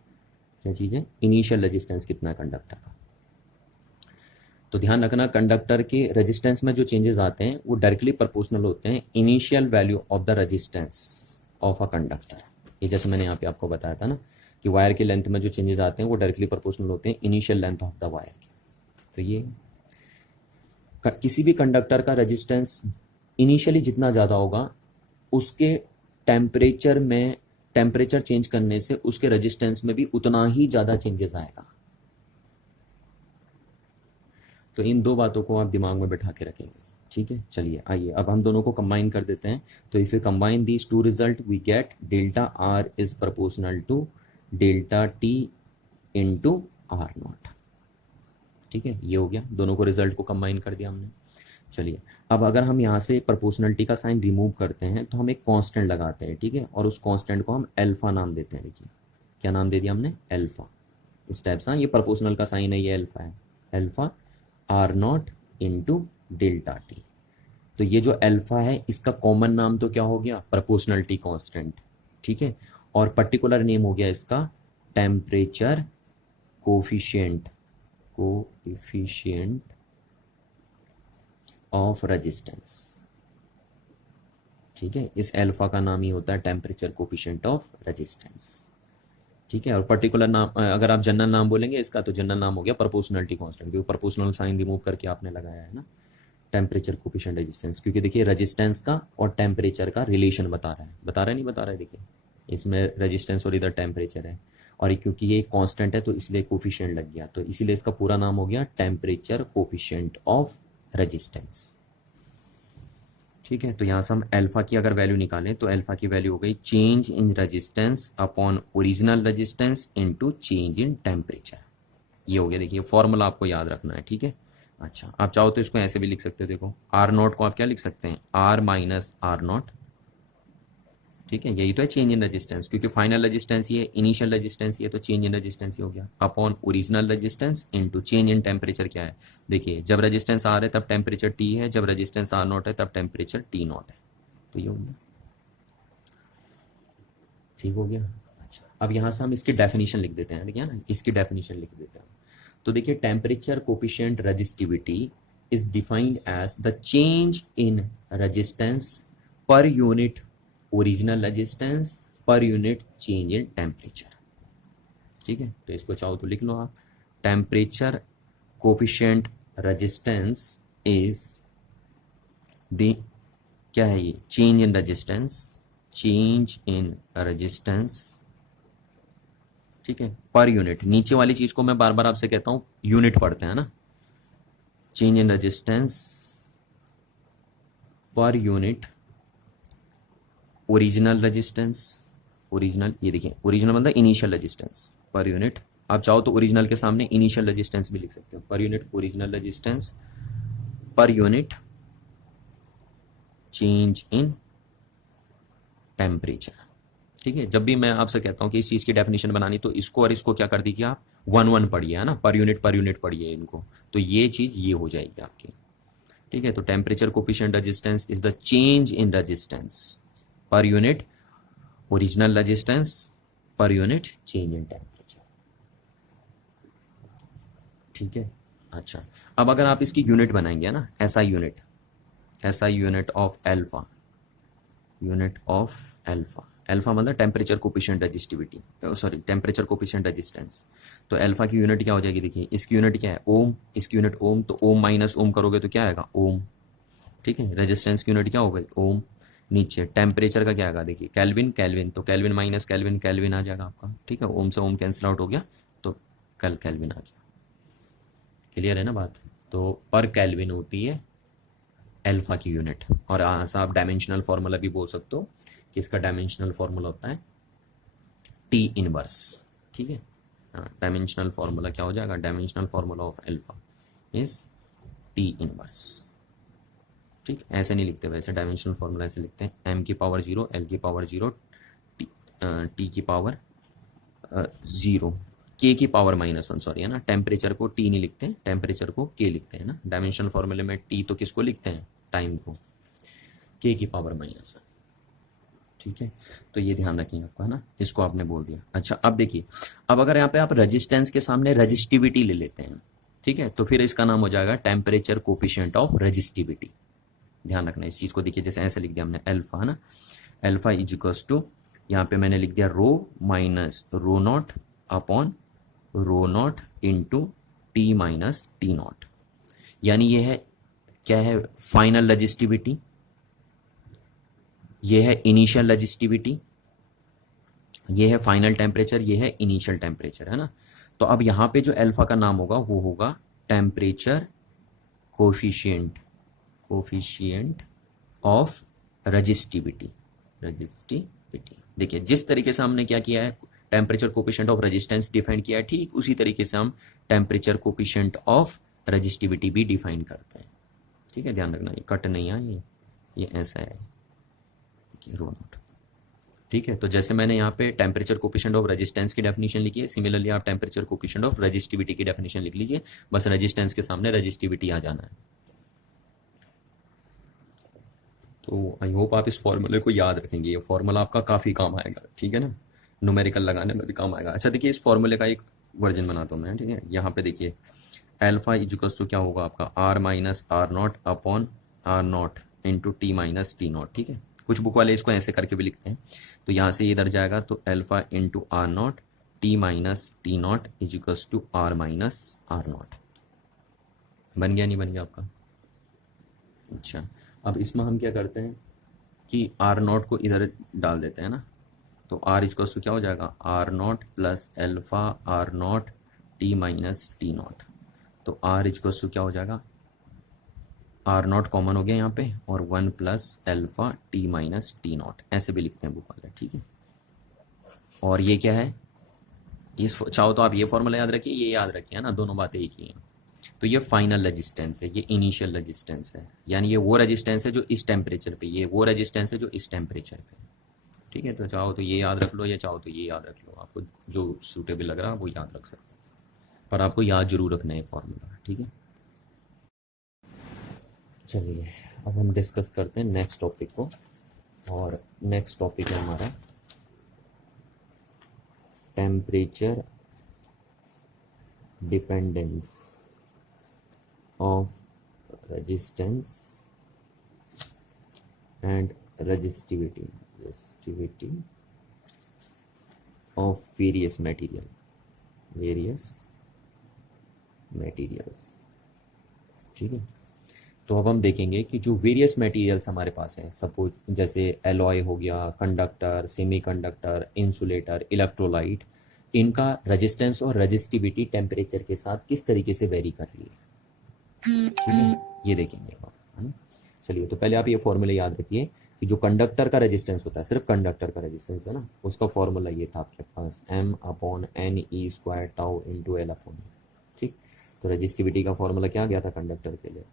क्या चीज़ है, इनिशियल रेजिस्टेंस कितना है कंडक्टर का। तो ध्यान रखना, कंडक्टर के रेजिस्टेंस में जो चेंजेस आते हैं वो डायरेक्टली प्रोपोर्शनल होते हैं initial value of the resistance, of a conductor. ये जैसे मैंने यहाँ पे आपको बताया था ना कि वायर की लेंथ में जो चेंजेस आते हैं वो डायरेक्टली प्रोपोर्शनल होते हैं initial length of the wire की। तो ये किसी भी कंडक्टर का रेजिस्टेंस इनिशियली जितना ज़्यादा होगा उसके टेम्परेचर चेंज करने से उसके रेजिस्टेंस में भी उतना ही ज़्यादा चेंजेस आएगा। तो इन दो बातों को आप दिमाग में बैठा के रखेंगे, ठीक है। चलिए आइए अब हम दोनों को कंबाइन कर देते हैं। तो if you combine these two result we get delta R is proportional to delta T into R naught, ठीक है। ये हो गया, दोनों को रिजल्ट को कंबाइन कर दिया हमने। चलिए अब अगर हम यहाँ से प्रोपोर्शनलिटी का साइन रिमूव करते हैं तो हम एक कांस्टेंट लगाते हैं, ठीक है, और उस कांस्टेंट को हम अल्फा नाम देते हैं। देखिए क्या नाम दे दिया हमने, अल्फा। इस टाइप से ये प्रोपोर्शनल का साइन है, ये अल्फा है, alpha R naught into delta T. तो ये जो अल्फा है इसका कॉमन नाम तो क्या हो गया, प्रोपोर्शनलिटी कांस्टेंट, ठीक है, और पर्टिकुलर नेम हो गया इसका टेम्परेचर कोफिशिएंट ऑफ रेजिस्टेंस, ठीक है। इस अल्फा का नाम ही होता है टेम्परेचर कोफिशिएंट ऑफ रेजिस्टेंस, ठीक है। और पर्टिकुलर नाम अगर आप जनरल नाम बोलेंगे इसका तो जनरल नाम हो गया प्रोपोर्शनलिटी कांस्टेंट, क्योंकि प्रोपोर्शनल साइन रिमूव करके आपने लगाया है ना टेम्परेचर कोफिशिएंट रेजिस्टेंस, क्योंकि देखिए रेजिस्टेंस का और टेम्परेचर का रिलेशन बता रहा है नहीं बता रहा है, देखिए इसमें रेजिस्टेंस और इधर टेम्परेचर है, और क्योंकि ये कांस्टेंट है तो इसलिए कोफिशिएंट लग गया, तो इसीलिए इसका पूरा नाम हो गया टेम्परेचर कोफिशिएंट ऑफ रेजिस्टेंस, ठीक है। तो यहाँ से हम अल्फा की अगर वैल्यू निकालें तो अल्फा की वैल्यू हो गई change in resistance upon original resistance into change in temperature. ये हो गया, देखिए फॉर्मूला आपको याद रखना है, ठीक है। अच्छा आप चाहो तो इसको ऐसे भी लिख सकते हो, देखो आर नॉट को आप क्या लिख सकते हैं, आर माइनस आर नॉट, ठीक है। यही तो है चेंज इन रेजिस्टेंस, क्योंकि फाइनल रेजिस्टेंस ये, इनिशियल रेजिस्टेंस ये, तो चेंज इन रेजिस्टेंस ही हो गया upon original resistance into change in temperature क्या है, देखिए जब रेजिस्टेंस आर है तब टेम्परेचर टी है, जब रेजिस्टेंस आर नॉट है तब टेम्परेचर टी नॉट है। तो ये हो गया, ठीक हो गया। अच्छा अब यहाँ से हम इसकी डेफिनेशन लिख देते हैं, देखिए ना इसकी डेफिनेशन लिख देते हैं। तो देखिए temperature coefficient resistivity is defined as the change in resistance per unit original resistance per unit change in temperature, ठीक है। तो इसको चाहो तो लिख लो आप, temperature coefficient resistance is the क्या है ये, चेंज इन रेजिस्टेंस, ठीक है, पर यूनिट। नीचे वाली चीज को मैं बार बार आपसे कहता हूं यूनिट पढ़ते हैं ना, change in resistance per unit original resistance, original ये देखिए ओरिजिनल मतलब इनिशियल रेजिस्टेंस पर यूनिट, आप चाहो तो ओरिजिनल के सामने इनिशियल रेजिस्टेंस भी लिख सकते हो, पर unit original resistance per unit change in temperature, ठीक है। जब भी मैं आपसे कहता हूं कि इस चीज की डेफिनेशन बनानी तो इसको और इसको क्या कर दीजिए आप, 1 1 पढ़िए, है ना, पर यूनिट पढ़िए इनको, तो ये चीज ये हो जाएगी आपकी, ठीक है। तो temperature coefficient resistance is the change in resistance per unit original resistance per unit change in temperature, ठीक है। अच्छा अब अगर आप इसकी यूनिट बनाएंगे ना, SI unit of alpha, alpha मतलब temperature coefficient resistivity, sorry temperature coefficient resistance. तो अल्फा की यूनिट क्या हो जाएगी, देखिए इसकी यूनिट क्या है ओम, इसकी यूनिट ओम, तो ओम माइनस ओम करोगे तो क्या आएगा ओम, ठीक है। रेजिस्टेंस की यूनिट क्या हो गई ओम, नीचे टेम्परेचर का क्या आएगा, देखिए केल्विन, तो केल्विन माइनस केल्विन आ जाएगा आपका, ठीक है। ओम से ओम कैंसिल आउट हो गया तो केल्विन आ गया, क्लियर है ना बात। तो पर केल्विन होती है अल्फा की यूनिट, और आप डायमेंशनल फॉर्मूला भी बोल सकते हो कि इसका डायमेंशनल फॉर्मूला होता है टी इनवर्स, ठीक है। डायमेंशनल फॉर्मूला क्या हो जाएगा, dimensional formula of alpha is T inverse, ठीक। ऐसे नहीं लिखते वैसे, डायमेंशनल फॉर्मूला ऐसे लिखते हैं m की पावर 0 l की पावर 0 t की पावर 0 k की पावर -1, सॉरी है ना, टेम्परेचर को t नहीं लिखते, टेम्परेचर को k लिखते हैं ना, डायमेंशनल फॉर्मूले में t तो किसको लिखते हैं, टाइम को, k की पावर -1, ठीक है। तो ये ध्यान रखिए आपका, है ना, इसको आपने बोल दिया। अच्छा अब देखिए, अब अगर यहाँ पे आप रेजिस्टेंस के सामने रेजिस्टिविटी ले लेते हैं, ठीक है, तो फिर इसका नाम हो जाएगा टेम्परेचर कोफिशिएंट ऑफ रेजिस्टिविटी। ध्यान रखना इस चीज को, देखिए जैसे ऐसे लिख दिया हमने अल्फा, है ना, अल्फा इज इक्वल्स टू, यहाँ पे मैंने लिख दिया rho minus rho naught upon rho naught into T minus T naught, यानी ये है क्या है, फाइनल रजिस्टिविटी, ये है इनिशियल रजिस्टिविटी, ये है फाइनल टेम्परेचर, ये है इनिशियल टेम्परेचर, है ना। तो अब यहाँ पे जो अल्फा का नाम होगा वो होगा temperature coefficient, coefficient of resistivity, resistivity. देखिए जिस तरीके से हमने क्या किया है, temperature coefficient of resistance define किया है, ठीक उसी तरीके से हम टेम्परेचर कोफिशिएंट ऑफ रजिस्टिविटी भी डिफाइन करते हैं। ठीक है, ध्यान रखना, ये कट नहीं है, ये ऐसा है, देखिए रो नॉट। ठीक है, तो जैसे मैंने यहाँ पे टेम्परेचर कोफिशिएंट ऑफ रेजिस्टेंस की डेफिनेशन लिखी है, सिमिलरली आप टेम्परेचर कोफिशिएंट ऑफ रजिस्टिविटी की डेफिनेशन लिख लीजिए, बस रेजिस्टेंस के सामने रजिस्टिविटी आ जाना है। तो आई होप आप इस फॉर्मूले को याद रखेंगे, ये फॉर्मूला आपका काफ़ी काम आएगा, ठीक है ना, न्यूमेरिकल लगाने में भी काम आएगा। अच्छा देखिए, इस फॉर्मूले का एक वर्जन बनाता हूँ मैं, ठीक है। यहाँ पे देखिए अल्फा इक्वल्स टू क्या होगा आपका, R minus R naught upon R naught into T minus T naught, ठीक है। कुछ बुक वाले इसको ऐसे करके भी लिखते हैं, तो यहाँ से इधर जाएगा तो alpha into R naught T minus T naught equals to R minus R naught. बन गया नहीं बन गया आपका? अच्छा, अब इसमें हम क्या करते हैं कि आर नॉट को इधर डाल देते हैं ना, तो आर इक्वल्स टू क्या हो जाएगा, R naught plus alpha R naught T minus T naught. तो आर इक्वल्स टू क्या हो जाएगा, आर नॉट कॉमन हो गया यहाँ पे, और 1 plus alpha T minus T not, ऐसे भी लिखते हैं बुक वाले, ठीक है। और ये क्या है, इस चाहो तो आप ये फॉर्मूला याद रखिए, ये याद रखिए, है ना, दोनों बातें एक ही हैं। तो ये फाइनल रेजिस्टेंस है, ये इनिशियल रेजिस्टेंस है, यानी ये वो रेजिस्टेंस है जो इस टेम्परेचर पे, ये वो रेजिस्टेंस है जो इस टेम्परेचर पे, ठीक है। तो चाहो तो ये याद रख लो, या चाहो तो ये याद रख लो, आपको जो सूटेबल लग रहा है वो याद रख सकते हैं, पर आपको याद जरूर रखना है फॉर्मूला, ठीक है। चलिए अब हम डिस्कस करते हैं नेक्स्ट टॉपिक को, और नेक्स्ट टॉपिक है हमारा temperature dependence of resistance and resistivity of various materials, ठीक है। तो अब हम देखेंगे कि जो वेरियस मटेरियल्स हमारे पास हैं, सपोज जैसे एलॉय हो गया, कंडक्टर, सेमीकंडक्टर, इंसुलेटर, इलेक्ट्रोलाइट, इनका रेजिस्टेंस और रेजिस्टिविटी टेम्परेचर के साथ किस तरीके से वेरी कर रही है, ठीक है, ये देखेंगे आप, है ना। चलिए, तो पहले आप ये फॉर्मूला याद रखिए कि जो कंडक्टर का रेजिस्टेंस होता है, सिर्फ कंडक्टर का रेजिस्टेंस है ना, उसका फॉर्मूला ये था आपके पास, m/n/e² tau into L upon, ठीक। तो रेजिस्टिविटी का फॉर्मूला क्या गया था कंडक्टर के लिए,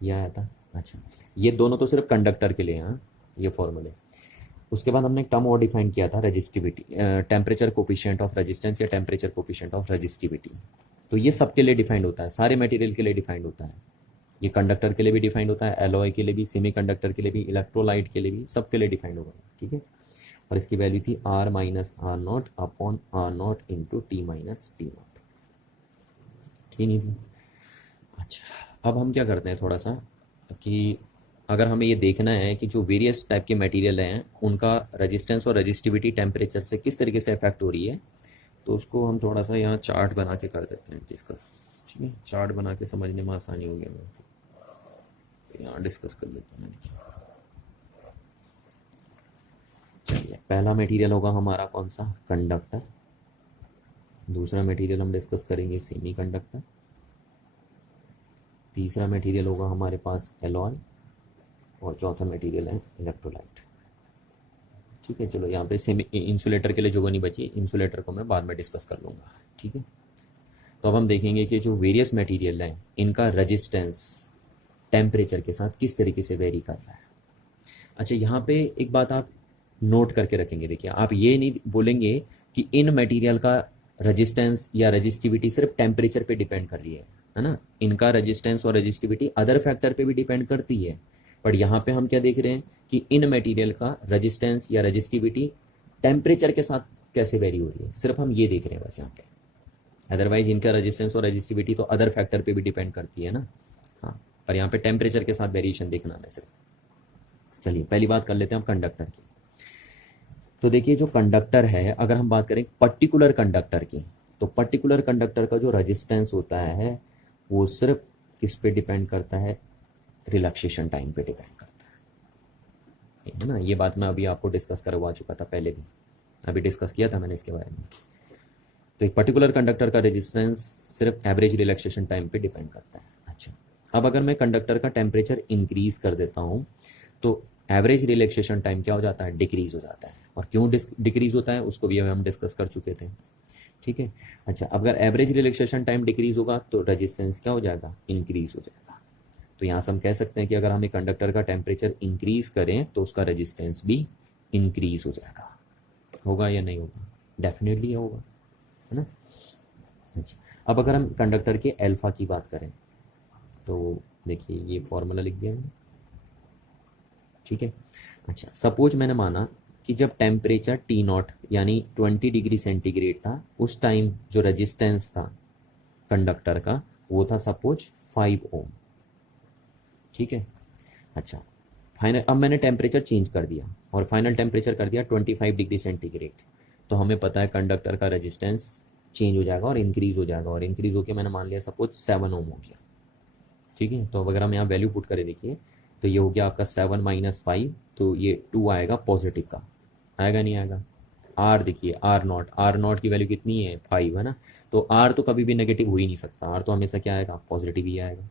यह आया था। अच्छा, ये दोनों तो सिर्फ कंडक्टर के लिए हैं, ये फॉर्मूले। उसके बाद हमने एक टर्म और डिफाइन किया था, resistivity, temperature coefficient of resistance या टेम्परेचर कोफिशिएंट ऑफ रेजिस्टिविटी। तो ये सबके लिए डिफाइंड होता है, सारे मटेरियल के लिए डिफाइंड होता है, ये कंडक्टर के लिए भी डिफाइंड होता है, एलॉय के लिए भी, सेमीकंडक्टर के लिए भी, इलेक्ट्रोलाइट के लिए भी, सबके लिए डिफाइंड होगा, ठीक है। और इसकी वैल्यू थी R minus R naught upon R naught into T minus T naught, ठीक नहीं थी। अच्छा, अब हम क्या करते हैं थोड़ा सा कि अगर हमें ये देखना है कि जो वेरियस टाइप के मटेरियल हैं उनका रेजिस्टेंस और रेजिस्टिविटी टेम्परेचर से किस तरीके से इफेक्ट हो रही है, तो उसको हम थोड़ा सा यहाँ चार्ट बना के कर देते हैं डिस्कस, ठीक है। चार्ट बना के समझने में आसानी होगी हमें, तो यहाँ डिस्कस कर लेते हैं। चलिए, पहला मटेरियल होगा हमारा कौन सा, कंडक्टर। दूसरा मटेरियल हम डिस्कस करेंगे सेमीकंडक्टर। तीसरा मटेरियल होगा हमारे पास एलॉय, और चौथा मटेरियल है इलेक्ट्रोलाइट, ठीक है। चलो, यहाँ पे सेमी इंसुलेटर के लिए जो नहीं बची, इंसुलेटर को मैं बाद में डिस्कस कर लूँगा, ठीक है। तो अब हम देखेंगे कि जो वेरियस मटेरियल हैं इनका रेजिस्टेंस टेम्परेचर के साथ किस तरीके से वेरी कर रहा है। अच्छा, यहाँ पे एक बात आप नोट करके रखेंगे, देखिए आप ये नहीं बोलेंगे कि इन मटेरियल का रेजिस्टेंस या रेजिस्टिविटी सिर्फ टेम्परेचर पे डिपेंड कर रही है ना, इनका रेजिस्टेंस और रेजिस्टिविटी अदर फैक्टर पे भी डिपेंड करती है। पर यहाँ पे हम क्या देख रहे हैं कि इन मटेरियल का रेजिस्टेंस या रेजिस्टिविटी टेम्परेचर के साथ कैसे वेरी हो रही है, सिर्फ हम ये देख रहे हैं बस यहाँ पे। अदरवाइज इनका रेजिस्टेंस और रेजिस्टिविटी तो अदर फैक्टर पे भी डिपेंड करती है ना, हाँ, पर यहाँ पे टेम्परेचर के साथ वेरिएशन देखना है सिर्फ। चलिए, पहली बात कर लेते हैं हम कंडक्टर की। तो देखिए जो कंडक्टर है, अगर हम बात करें पर्टिकुलर कंडक्टर की, तो पर्टिकुलर कंडक्टर का जो रेजिस्टेंस होता है वो सिर्फ किस पे डिपेंड करता है, रिलैक्सेशन टाइम पे डिपेंड करता है ना। ये बात मैं अभी आपको डिस्कस करवा चुका था पहले भी, अभी डिस्कस किया था मैंने इसके बारे में। तो एक पर्टिकुलर कंडक्टर का रेजिस्टेंस सिर्फ एवरेज रिलैक्सेशन टाइम पे डिपेंड करता है। अच्छा, अब अगर मैं कंडक्टर का टेम्परेचर इंक्रीज कर देता हूँ तो एवरेज रिलैक्सेशन टाइम क्या हो जाता है, डिक्रीज हो जाता है। और क्यों डिक्रीज होता है उसको भी हम डिस्कस कर चुके थे, ठीक है। अच्छा, अगर एवरेज रिलैक्सेशन टाइम डिक्रीज होगा तो रेजिस्टेंस क्या हो जाएगा, इंक्रीज हो जाएगा। तो यहाँ से हम कह सकते हैं कि अगर हम एक कंडक्टर का टेम्परेचर इंक्रीज करें तो उसका रेजिस्टेंस भी इंक्रीज हो जाएगा। होगा या नहीं होगा, डेफिनेटली होगा, है ना। अच्छा, अब अगर हम कंडक्टर के अल्फा की बात करें तो देखिए ये फॉर्मूला लिख दिया मैंने, ठीक है। अच्छा, सपोज मैंने माना कि जब टेम्परेचर टी नॉट यानी 20 डिग्री सेंटीग्रेड था, उस टाइम जो रेजिस्टेंस था कंडक्टर का वो था सपोज 5 ओम, ठीक है। अच्छा, फाइनल, अब मैंने टेम्परेचर चेंज कर दिया और फाइनल टेम्परेचर कर दिया 25 डिग्री सेंटीग्रेड। तो हमें पता है कंडक्टर का रेजिस्टेंस चेंज हो जाएगा और इंक्रीज हो जाएगा, और इंक्रीज होकर मैंने मान लिया सपोज 7 ओम हो गया, ठीक है। तो अगर हम यहाँ वैल्यू पुट करें, देखिए तो ये हो गया आपका 7 - 5, तो ये 2 आएगा पॉजिटिव का, आएगा नहीं आएगा। आर देखिए, आर नॉट की वैल्यू कितनी है, 5 है ना। तो आर तो कभी भी नेगेटिव हो ही नहीं सकता, आर तो हमेशा क्या आएगा, पॉजिटिव ही आएगा।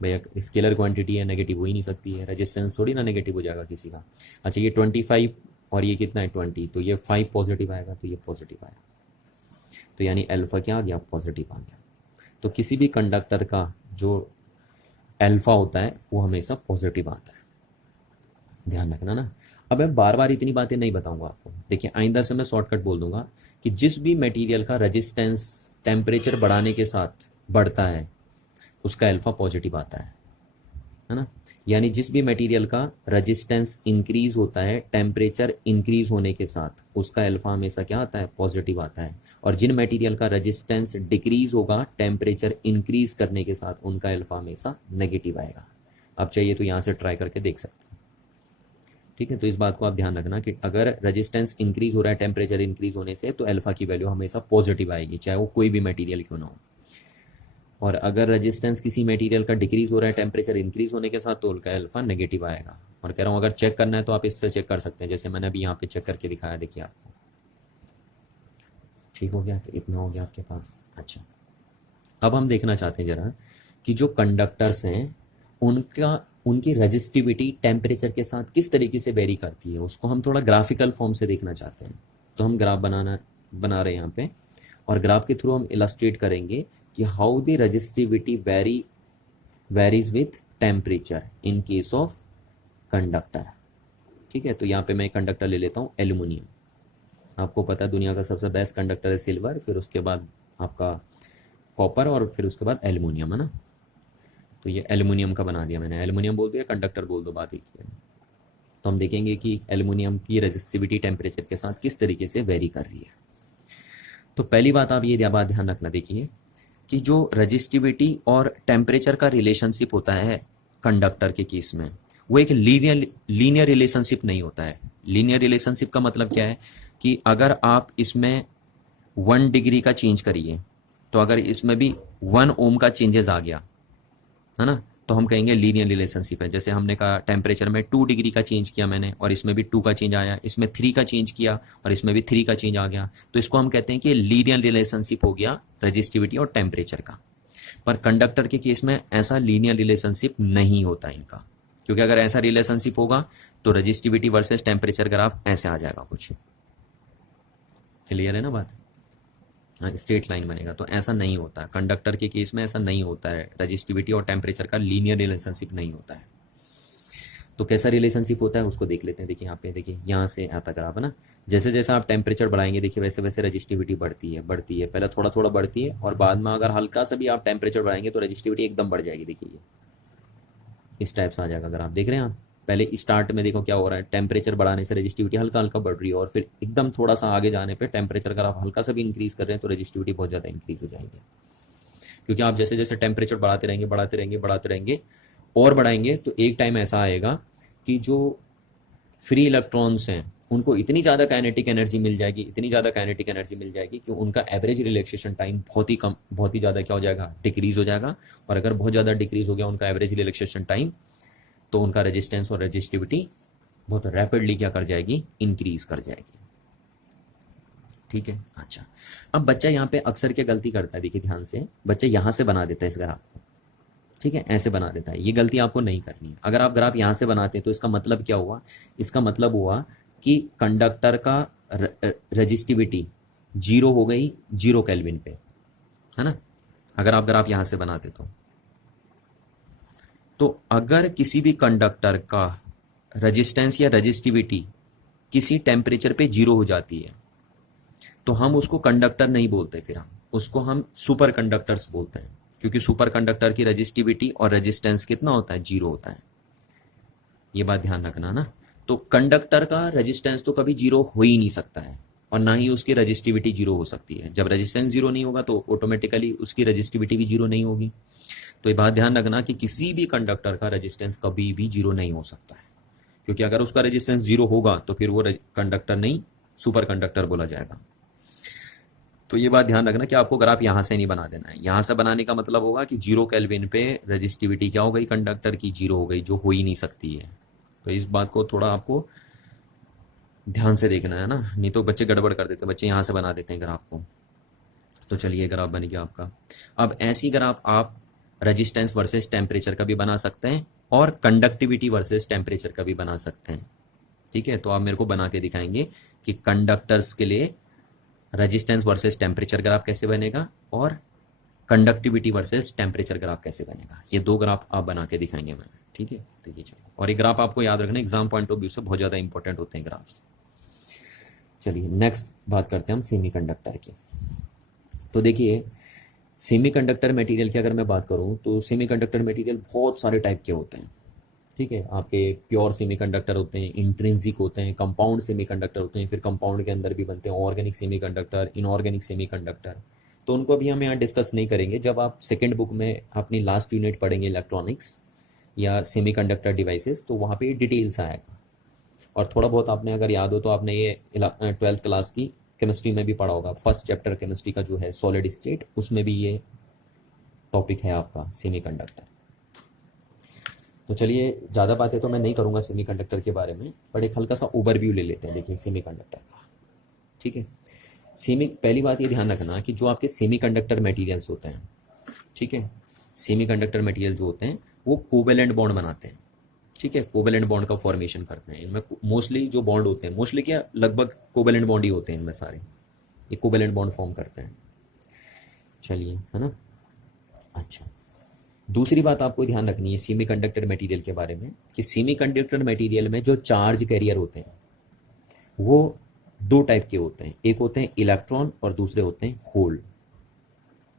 भैया स्केलर क्वांटिटी है, नेगेटिव हो ही नहीं सकती है, रेजिस्टेंस थोड़ी ना नेगेटिव हो जाएगा किसी का। अच्छा, ये 25 और ये कितना है 20, तो ये 5 पॉजिटिव आएगा, तो ये पॉजिटिव आएगा। तो यानी अल्फा क्या आ गया, पॉजिटिव आ गया। तो किसी भी कंडक्टर का जो अल्फा होता है वो हमेशा पॉजिटिव आता है, ध्यान रखना ना। अब मैं बार बार इतनी बातें नहीं बताऊंगा आपको, देखिए आइंदा से मैं शॉर्टकट बोल दूंगा कि जिस भी मटेरियल का रेजिस्टेंस टेम्परेचर बढ़ाने के साथ बढ़ता है उसका अल्फा पॉजिटिव आता है ना। यानी जिस भी मटेरियल का रेजिस्टेंस इंक्रीज होता है टेम्परेचर इंक्रीज होने के साथ, उसका अल्फा हमेशा क्या आता है, पॉजिटिव आता है। और जिन मटेरियल का रेजिस्टेंस डिक्रीज होगा टेम्परेचर इंक्रीज करने के साथ, उनका अल्फा हमेशा नेगेटिव आएगा। आप चाहिए तो यहाँ से ट्राई करके देख सकते हैं, ठीक है। तो इस बात को आप ध्यान रखना कि अगर रेजिस्टेंस इंक्रीज हो रहा है टेम्परेचर इंक्रीज होने से, तो अल्फा की वैल्यू हमेशा पॉजिटिव आएगी, चाहे वो कोई भी मटेरियल क्यों ना हो। और अगर रेजिस्टेंस किसी मटेरियल का डिक्रीज हो रहा है टेम्परेचर इंक्रीज होने के साथ, तो उनका अल्फा नेगेटिव आएगा। और कह रहा हूँ अगर चेक करना है तो आप इससे चेक कर सकते हैं, जैसे मैंने अभी यहाँ पे चेक करके दिखाया, देखिए आपको ठीक हो गया, तो इतना हो गया आपके पास। अच्छा, अब हम देखना चाहते हैं जरा कि जो कंडक्टर्स हैं उनकी रजिस्टिविटी टेम्परेचर के साथ किस तरीके से वेरी करती है, उसको हम थोड़ा ग्राफिकल फॉर्म से देखना चाहते हैं। तो हम ग्राफ बना रहे हैं यहाँ पे, और ग्राफ के थ्रू हम इलस्ट्रेट करेंगे कि how the resistivity varies with temperature in case of conductor, ठीक है। तो यहाँ पे मैं कंडक्टर ले लेता हूँ एल्यूमिनियम। आपको पता है दुनिया का सबसे बेस्ट कंडक्टर है सिल्वर, फिर उसके बाद आपका कॉपर, और फिर उसके बाद एल्यूमिनियम, है ना। तो ये एल्यूमिनियम का बना दिया मैंने, एल्यूमिनियम बोल दिया, कंडक्टर बोल दो, बात एक ही है। तो हम देखेंगे कि एल्यूमिनियम की रेजिस्टिविटी टेम्परेचर के साथ किस तरीके से वेरी कर रही है। तो पहली बात आप ये बात ध्यान रखना, देखिए कि जो रजिस्टिविटी और टेम्परेचर का रिलेशनशिप होता है कंडक्टर के केस में, वो एक लीनियर रिलेशनशिप नहीं होता है। लीनियर रिलेशनशिप का मतलब क्या है कि अगर आप इसमें 1 डिग्री का चेंज करिए, तो अगर इसमें भी 1 ओम का चेंजेस आ गया, है ना, तो हम कहेंगे लीनियर रिलेशनशिप है। जैसे हमने कहा टेम्परेचर में 2 डिग्री का चेंज किया मैंने, और इसमें भी 2 का चेंज आया, इसमें 3 का चेंज किया और इसमें भी 3 का चेंज आ गया, तो इसको हम कहते हैं कि लीनियर रिलेशनशिप हो गया रजिस्टिविटी और टेम्परेचर का। पर कंडक्टर के केस में ऐसा लीनियर रिलेशनशिप नहीं होता इनका, क्योंकि अगर ऐसा रिलेशनशिप होगा तो रजिस्टिविटी वर्सेस टेम्परेचर ग्राफ ऐसे आ जाएगा कुछ। क्लियर है ना बात, स्ट्रेट लाइन बनेगा। तो ऐसा नहीं होता कंडक्टर के केस में, ऐसा नहीं होता है, रजिस्टिविटी और टेम्परेचर का लीनियर रिलेशनशिप नहीं होता है। तो कैसा रिलेशनशिप होता है उसको देख लेते हैं। देखिए यहाँ पे, देखिए यहाँ से आता ग्राफ है ना, जैसे जैसे आप टेम्परेचर बढ़ाएंगे देखिए वैसे वैसे रजिस्टिविटी बढ़ती है, पहले थोड़ा थोड़ा बढ़ती है, और बाद में अगर हल्का सा भी आप टेम्परेचर बढ़ाएंगे तो रजिस्टिविटी एकदम बढ़ जाएगी। देखिए ये इस टाइप से आ जाएगा। अगर आप देख रहे हैं, आप पहले स्टार्ट में देखो क्या हो रहा है, टेम्परेचर बढ़ाने से रजिस्टिविटी हल्का हल्का बढ़ रही है, और फिर एकदम थोड़ा सा आगे जाने पे टेम्परेचर अगर आप हल्का सा भी इंक्रीज कर रहे हैं तो रजिस्टिविटी बहुत ज़्यादा इंक्रीज हो जाएगी। क्योंकि आप जैसे जैसे टेम्परेचर बढ़ाते रहेंगे और बढ़ाएंगे, तो एक टाइम ऐसा आएगा कि जो फ्री इलेक्ट्रॉन्स हैं उनको इतनी ज़्यादा काइनेटिक एनर्जी मिल जाएगी, इतनी ज़्यादा काइनेटिक एनर्जी मिल जाएगी कि उनका एवरेज रिलैक्सेशन टाइम बहुत ही कम, बहुत ही ज़्यादा क्या हो जाएगा, डिक्रीज हो जाएगा। और अगर बहुत ज़्यादा डिक्रीज हो गया उनका एवरेज रिलैक्सेशन टाइम, तो उनका रेजिस्टेंस और रेजिस्टिविटी बहुत रैपिडली क्या कर जाएगी, इंक्रीज कर जाएगी। ठीक है। अच्छा, अब बच्चा यहाँ पे अक्सर क्या गलती करता है, देखिए ध्यान से, बच्चा यहाँ से बना देता है इस ग्राफ को, ठीक है, ऐसे बना देता है। ये गलती आपको नहीं करनी है। अगर आप ग्राफ यहाँ से बनाते हैं तो इसका मतलब क्या हुआ, इसका मतलब हुआ कि कंडक्टर का रेजिस्टिविटी जीरो हो गई, 0 केल्विन पे, है ना। अगर आप ग्राफ यहाँ से बनाते तो अगर किसी भी कंडक्टर का रेजिस्टेंस या रेजिस्टिविटी किसी टेम्परेचर पे 0 हो जाती है तो हम उसको कंडक्टर नहीं बोलते, फिर हम सुपर कंडक्टर्स बोलते हैं, क्योंकि सुपर कंडक्टर की रेजिस्टिविटी और रेजिस्टेंस कितना होता है, 0 होता है। ये बात ध्यान रखना ना। तो कंडक्टर का रेजिस्टेंस तो कभी 0 हो ही नहीं सकता है, और ना ही उसकी रेजिस्टिविटी 0 हो सकती है। जब रेजिस्टेंस 0 नहीं होगा तो ऑटोमेटिकली उसकी रेजिस्टिविटी भी 0 नहीं होगी। तो ये बात ध्यान रखना कि किसी भी कंडक्टर का रेजिस्टेंस कभी भी 0 नहीं हो सकता है, क्योंकि अगर उसका रेजिस्टेंस 0 होगा तो फिर वो कंडक्टर नहीं, सुपर कंडक्टर बोला जाएगा। तो ये बात ध्यान रखना कि आपको ग्राफ यहाँ से नहीं बना देना है। यहाँ से बनाने का मतलब होगा कि 0 केल्विन पे रेजिस्टिविटी क्या हो गई, कंडक्टर की 0 हो गई, जो हो ही नहीं सकती है। तो इस बात को थोड़ा आपको ध्यान से देखना है ना, नहीं तो बच्चे गड़बड़ कर देते हैं, बच्चे यहाँ से बना देते हैं ग्राफ को। तो चलिए ग्राफ बन गया आपका। अब ऐसी ग्राफ आप रेजिस्टेंस वर्सेस टेम्परेचर का भी बना सकते हैं और कंडक्टिविटी वर्सेस टेम्परेचर का भी बना सकते हैं। ठीक है, तो आप मेरे को बना के दिखाएंगे कि कंडक्टर्स के लिए रेजिस्टेंस वर्सेस टेम्परेचर ग्राफ कैसे बनेगा और कंडक्टिविटी वर्सेस टेम्परेचर ग्राफ कैसे बनेगा। ये 2 ग्राफ आप बना के दिखाएंगे मैं। ठीक है, तो ये चलो, और ये ग्राफ आपको याद रखना, एग्जाम पॉइंट ऑफ व्यू से बहुत ज़्यादा इंपॉर्टेंट होते हैं ग्राफ्स। चलिए नेक्स्ट बात करते हैं हम सेमीकंडक्टर की। तो देखिए सेमीकंडक्टर मटेरियल की अगर मैं बात करूं तो सेमीकंडक्टर मटेरियल बहुत सारे टाइप के होते हैं। ठीक है, आपके प्योर सेमीकंडक्टर होते हैं, इंट्रिंसिक होते हैं, कंपाउंड सेमीकंडक्टर होते हैं, फिर कंपाउंड के अंदर भी बनते हैं ऑर्गेनिक सेमीकंडक्टर, इनऑर्गेनिक सेमीकंडक्टर। तो उनको भी हम यहाँ डिस्कस नहीं करेंगे। जब आप सेकेंड बुक में अपनी लास्ट यूनिट पढ़ेंगे इलेक्ट्रॉनिक्स या सेमीकंडक्टर डिवाइसेस, तो वहाँ पे डिटेल्स आएगा। और थोड़ा बहुत आपने अगर याद हो तो आपने ये 12th क्लास की केमिस्ट्री में भी पढ़ा होगा, फर्स्ट चैप्टर केमिस्ट्री का जो है सॉलिड स्टेट, उसमें भी ये टॉपिक है आपका सेमीकंडक्टर। तो चलिए ज़्यादा बातें तो मैं नहीं करूँगा सेमीकंडक्टर के बारे में, बट एक हल्का सा ओवरव्यू ले लेते हैं। देखिए सेमीकंडक्टर का, ठीक है। पहली बात ये ध्यान रखना कि जो आपके सेमीकंडक्टर मटेरियल्स होते हैं, ठीक है, सेमीकंडक्टर मटेरियल जो होते हैं वो कोवेलेंट बॉन्ड बनाते हैं। ठीक है, कोवेलेंट बॉन्ड का फॉर्मेशन करते हैं। इनमें मोस्टली जो बॉन्ड होते हैं, मोस्टली क्या लगभग कोवेलेंट बॉन्ड ही होते हैं इनमें सारे, ये कोवेलेंट बॉन्ड फॉर्म करते हैं। चलिए, है ना। अच्छा, दूसरी बात आपको ध्यान रखनी है सेमीकंडक्टर मटेरियल के बारे में कि सेमीकंडक्टर मटेरियल में जो चार्ज कैरियर होते हैं वो 2 टाइप के होते हैं, एक होते हैं इलेक्ट्रॉन और दूसरे होते हैं होल।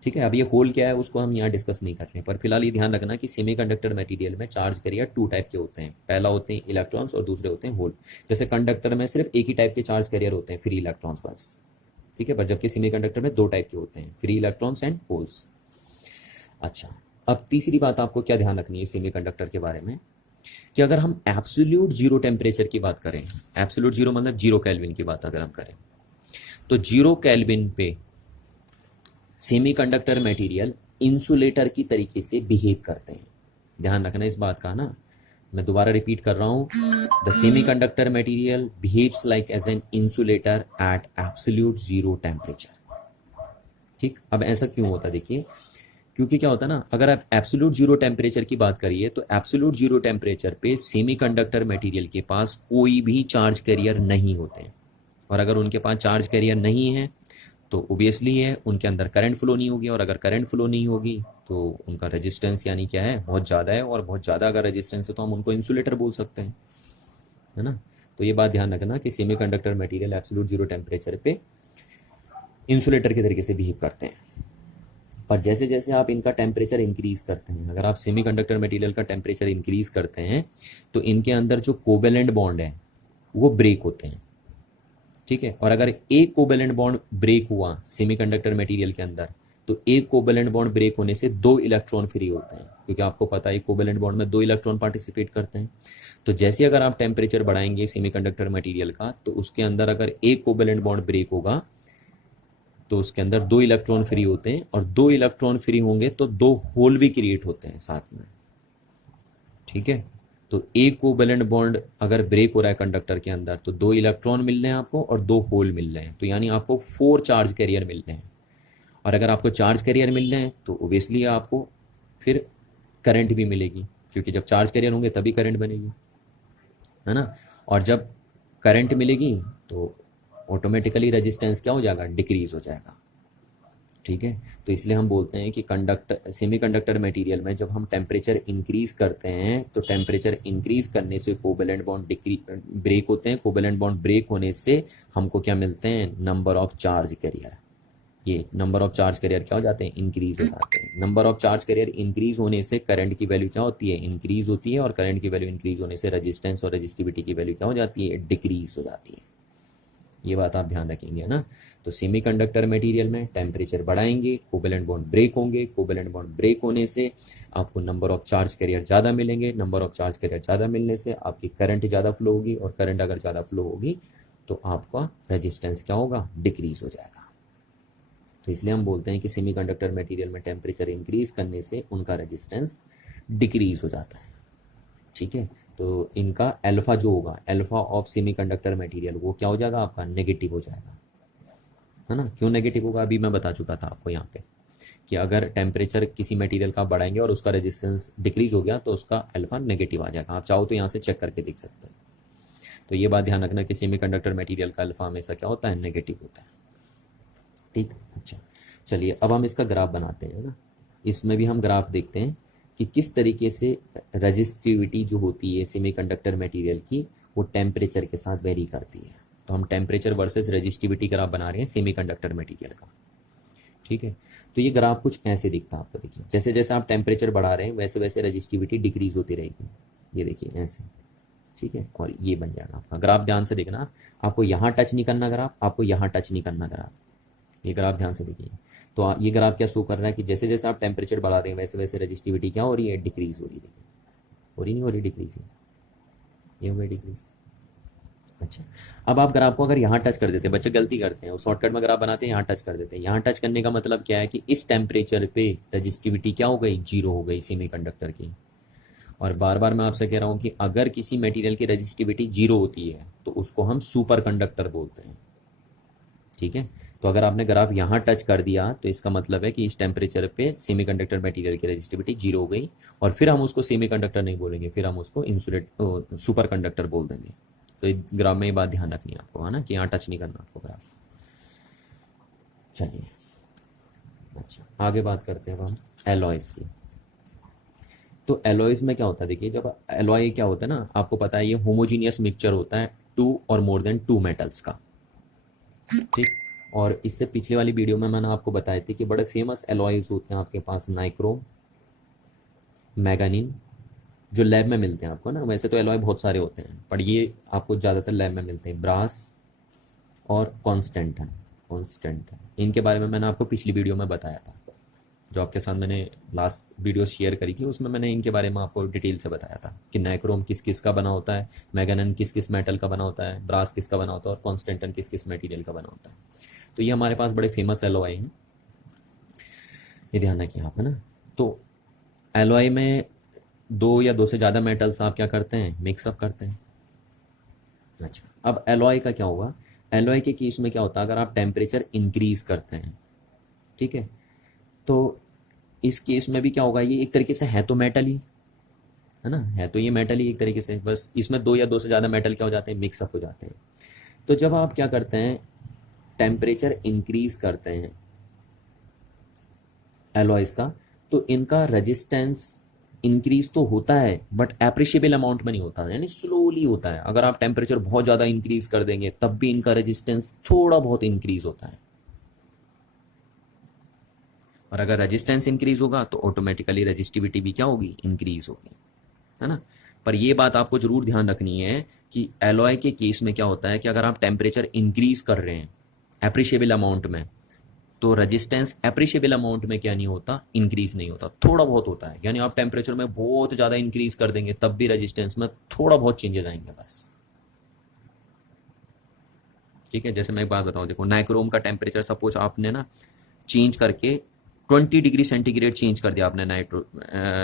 ठीक है, अब ये होल क्या है उसको हम यहाँ डिस्कस नहीं कर रहे हैं, पर फिलहाल ये ध्यान रखना कि सेमीकंडक्टर मटेरियल में चार्ज कैरियर 2 टाइप के होते हैं। पहला होते हैं इलेक्ट्रॉन्स और दूसरे होते हैं होल। जैसे कंडक्टर में सिर्फ एक ही टाइप के चार्ज कैरियर होते हैं, फ्री इलेक्ट्रॉन्स बस। ठीक है, पर जबकि सेमीकंडक्टर में 2 टाइप के होते हैं, फ्री इलेक्ट्रॉन्स एंड होल्स। अच्छा, अब तीसरी बात आपको क्या ध्यान रखनी है सेमीकंडक्टर के बारे में कि अगर हम एब्सोल्यूट 0 टेम्परेचर की बात करें, एब्सोल्यूट 0 मतलब 0 केल्विन की बात अगर हम करें, तो 0 केल्विन पे सेमीकंडक्टर मटेरियल इंसुलेटर की तरीके से बिहेव करते हैं। ध्यान रखना इस बात का ना, मैं दोबारा रिपीट कर रहा हूं, the semiconductor material behaves like as an insulator at absolute 0 temperature. ठीक, अब ऐसा क्यों होता है देखिए, क्योंकि क्या होता है ना, अगर आप एब्सोल्यूट 0 टेम्परेचर की बात करिए तो एब्सोल्यूट 0 टेम्परेचर पे सेमीकंडक्टर मटेरियल के पास कोई भी चार्ज कैरियर नहीं होते हैं। और अगर उनके पास चार्ज कैरियर नहीं है तो ओबियसली है उनके अंदर करंट फ्लो नहीं होगी, और अगर करंट फ्लो नहीं होगी तो उनका रेजिस्टेंस यानी क्या है, बहुत ज़्यादा है, और बहुत ज़्यादा अगर रेजिस्टेंस है तो हम उनको इंसुलेटर बोल सकते हैं, है ना। तो ये बात ध्यान रखना कि सेमीकंडक्टर मटेरियल एब्सोल्यूट 0 टेम्परेचर पे इंसुलेटर के तरीके से बिहेव करते हैं। पर जैसे जैसे आप इनका टेम्परेचर इंक्रीज करते हैं, अगर आप सेमीकंडक्टर मटेरियल का टेम्परेचर इंक्रीज करते हैं तो इनके अंदर जो कोवेलेंट बॉन्ड है वो ब्रेक होते हैं। ठीक है, और अगर एक कोवेलेंट बॉन्ड ब्रेक हुआ सेमीकंडक्टर मटेरियल के अंदर तो एक कोवेलेंट बॉन्ड ब्रेक होने से 2 इलेक्ट्रॉन फ्री होते हैं, क्योंकि आपको पता है कोवेलेंट बॉन्ड में 2 इलेक्ट्रॉन पार्टिसिपेट करते हैं। तो जैसे अगर आप टेम्परेचर बढ़ाएंगे सेमीकंडक्टर मटेरियल का, तो उसके अंदर अगर एक कोवेलेंट बॉन्ड ब्रेक होगा तो उसके अंदर 2 इलेक्ट्रॉन फ्री होते हैं, और 2 इलेक्ट्रॉन फ्री होंगे तो 2 होल भी क्रिएट होते हैं साथ में। ठीक है, तो एक कोवेलेंट बॉन्ड अगर ब्रेक हो रहा है कंडक्टर के अंदर तो 2 इलेक्ट्रॉन मिल रहे हैं आपको और 2 होल मिल रहे हैं, तो यानी आपको 4 चार्ज कैरियर मिल रहे हैं। और अगर आपको चार्ज कैरियर मिल रहे हैं तो ओबियसली आपको फिर करंट भी मिलेगी, क्योंकि जब चार्ज कैरियर होंगे तभी करंट बनेगी, है ना। और जब करंट मिलेगी तो ऑटोमेटिकली रेजिस्टेंस क्या हो जाएगा, डिक्रीज हो जाएगा। ठीक है, तो इसलिए हम बोलते हैं कि सेमीकंडक्टर मटेरियल में जब हम टेम्परेचर इंक्रीज करते हैं तो टेम्परेचर इंक्रीज करने से कोवेलेंट बॉन्ड ब्रेक होते हैं। कोवेलेंट बॉन्ड ब्रेक होने से हमको क्या मिलते हैं, नंबर ऑफ चार्ज कैरियर। ये नंबर ऑफ चार्ज कैरियर क्या हो जाते हैं, इंक्रीज हो जाते हैं। Number of charge carrier increase होने से करंट की वैल्यू क्या होती है, इंक्रीज होती है, और करंट की वैल्यू इंक्रीज होने से रेजिस्टेंस और रेजिस्टिविटी की वैल्यू क्या हो जाती है, डिक्रीज हो जाती है। ये बात आप ध्यान रखेंगे ना। तो सेमीकंडक्टर मटेरियल में टेम्परेचर बढ़ाएंगे, कोवेलेंट बॉन्ड ब्रेक होंगे, कोवेलेंट बॉन्ड ब्रेक होने से आपको नंबर ऑफ चार्ज कैरियर ज़्यादा मिलेंगे, नंबर ऑफ चार्ज कैरियर ज़्यादा मिलने से आपकी करंट ज़्यादा फ्लो होगी, और करंट अगर ज़्यादा फ्लो होगी तो आपका रेजिस्टेंस क्या होगा, डिक्रीज हो जाएगा। तो इसलिए हम बोलते हैं कि सेमीकंडक्टर मटेरियल में टेम्परेचर इंक्रीज करने से उनका रेजिस्टेंस डिक्रीज हो जाता है। ठीक है, तो इनका अल्फा जो होगा, अल्फा ऑफ सेमीकंडक्टर मटेरियल, वो क्या हो जाएगा, आपका नेगेटिव हो जाएगा, है ना। क्यों नेगेटिव होगा, अभी मैं बता चुका था आपको यहाँ पे कि अगर टेम्परेचर किसी मटेरियल का बढ़ाएंगे और उसका रेजिस्टेंस डिक्रीज हो गया तो उसका अल्फा नेगेटिव आ जाएगा। आप चाहो तो यहाँ से चेक करके देख सकते हैं। तो ये बात ध्यान रखना कि सेमीकंडक्टर मटेरियल का अल्फा हमेशा क्या होता है, नेगेटिव होता है। ठीक, अच्छा चलिए अब हम इसका ग्राफ बनाते हैं ना। इसमें भी हम ग्राफ देखते हैं कि किस तरीके से रजिस्टिविटी जो होती है सेमीकंडक्टर मटेरियल की, वो टेम्परेचर के साथ वेरी करती है। तो हम टेम्परेचर वर्सेस रजिस्टिविटी ग्राफ बना रहे हैं सेमीकंडक्टर मटेरियल का। ठीक है, तो ये ग्राफ कुछ ऐसे दिखता है आपको। देखिए जैसे जैसे आप टेम्परेचर बढ़ा रहे हैं वैसे वैसे रजिस्टिविटी डिक्रीज होती रहेगी। ये देखिए ऐसे, ठीक है, और ये बन जाएगा आपका ग्राफ। ध्यान से देखना, आपको यहाँ टच नहीं करना ग्राफ, आपको यहाँ टच नहीं करना ग्राफ। ये ग्राफ ध्यान से देखिए। तो ये ग्राफ क्या शो कर रहा है कि जैसे जैसे आप टेम्परेचर बढ़ा रहे हैं वैसे वैसे रजिस्टिविटी क्या हो रही है, डिक्रीज हो रही है। देखिए हो रही नहीं हो रही, डिक्रीज है, ये हो गई डिक्रीज। अच्छा, अब आप ग्राफ को अगर यहाँ टच कर देते हैं, बच्चे गलती करते हैं, वो शॉर्टकट में ग्राफ बनाते हैं यहाँ टच कर देते हैं। यहाँ टच करने का मतलब क्या है कि इस टेम्परेचर पे रजिस्टिविटी क्या हो गई, जीरो हो गई सेमीकंडक्टर की। और बार बार मैं आपसे कह रहा हूँ कि अगर किसी मटेरियल की रजिस्टिविटी जीरो होती है तो उसको हम सुपर कंडक्टर बोलते हैं। ठीक है, तो अगर आपने ग्राफ यहाँ टच कर दिया तो इसका मतलब है कि इस टेम्परेचर पे सेमीकंडक्टर मटेरियल की रजिस्टिविटी जीरो हो गई, और फिर हम उसको सेमीकंडक्टर नहीं बोलेंगे, फिर हम उसको सुपर कंडक्टर बोल देंगे। तो ग्राफ में ये बात ध्यान रखनी है आपको, है ना, कि यहाँ टच नहीं करना आपको ग्राफ। चलिए अच्छा, आगे बात करते हैं अब हम एलॉयज की। तो एलॉयज में क्या होता है, देखिए जब एलॉय क्या होता है ना, आपको पता है ये होमोजीनियस मिक्सचर होता है 2 और मोर देन 2 मेटल्स का। ठीक, और इससे पिछले वाली वीडियो में मैंने आपको बताए थे कि बड़े फेमस एलॉयज होते हैं आपके पास, नाइक्रोम, मैग्नीन, जो लैब में मिलते हैं आपको ना। वैसे तो एलॉय बहुत सारे होते हैं पर ये आपको ज़्यादातर लैब में मिलते हैं, ब्रास और कॉन्स्टेंटन। इनके बारे में मैंने आपको पिछली वीडियो में बताया था, जो आपके साथ मैंने लास्ट वीडियो शेयर करी थी, उसमें मैंने इनके बारे में आपको डिटेल से बताया था कि नाइक्रोम किस किस का बना होता है, मैग्नीन किस किस मेटल का बना होता है, ब्रास किस का बना होता है, और कॉन्स्टेंटन किस किस मटेरियल का बना होता है। तो ये हमारे पास बड़े फेमस एलॉय हैं, ये ध्यान रखिए आप, है ना। तो एलॉय में 2 या 2 से ज़्यादा मेटल्स आप क्या करते हैं, मिक्सअप करते हैं। अच्छा, अब एलॉय का क्या होगा, एलॉय के केस में क्या होता है, अगर आप टेम्परेचर इंक्रीज करते हैं, ठीक है, तो इस केस में भी क्या होगा, ये एक तरीके से है तो मेटल ही, है ना, है तो ये मेटल ही एक तरीके से, बस इसमें 2 या 2 से ज़्यादा मेटल क्या हो जाते हैं, मिक्सअप हो जाते हैं। तो जब आप क्या करते हैं, टेम्परेचर इंक्रीज करते हैं एलॉयज का, तो इनका रेजिस्टेंस इंक्रीज तो होता है बट एप्रिशिएबल अमाउंट में नहीं होता, यानी स्लोली होता है। अगर आप टेम्परेचर बहुत ज़्यादा इंक्रीज कर देंगे तब भी इनका रेजिस्टेंस थोड़ा बहुत इंक्रीज होता है, और अगर रेजिस्टेंस इंक्रीज होगा तो ऑटोमेटिकली रेजिस्टिविटी भी क्या होगी, इंक्रीज होगी, है ना। पर ये बात आपको जरूर ध्यान रखनी है कि एलॉय के केस में क्या होता है कि अगर आप टेम्परेचर इंक्रीज कर रहे हैं एप्रिशिएबल अमाउंट में, तो रेजिस्टेंस एप्रिशिएबल अमाउंट में क्या नहीं होता, इंक्रीज नहीं होता, थोड़ा बहुत होता है। यानी आप टेम्परेचर में बहुत ज़्यादा इंक्रीज कर देंगे तब भी रेजिस्टेंस में थोड़ा बहुत चेंजेस आएंगे बस। ठीक है, जैसे मैं एक बात बताऊं, देखो नाइक्रोम का टेम्परेचर सपोज आपने ना चेंज करके 20 डिग्री सेंटीग्रेड चेंज कर दिया आपने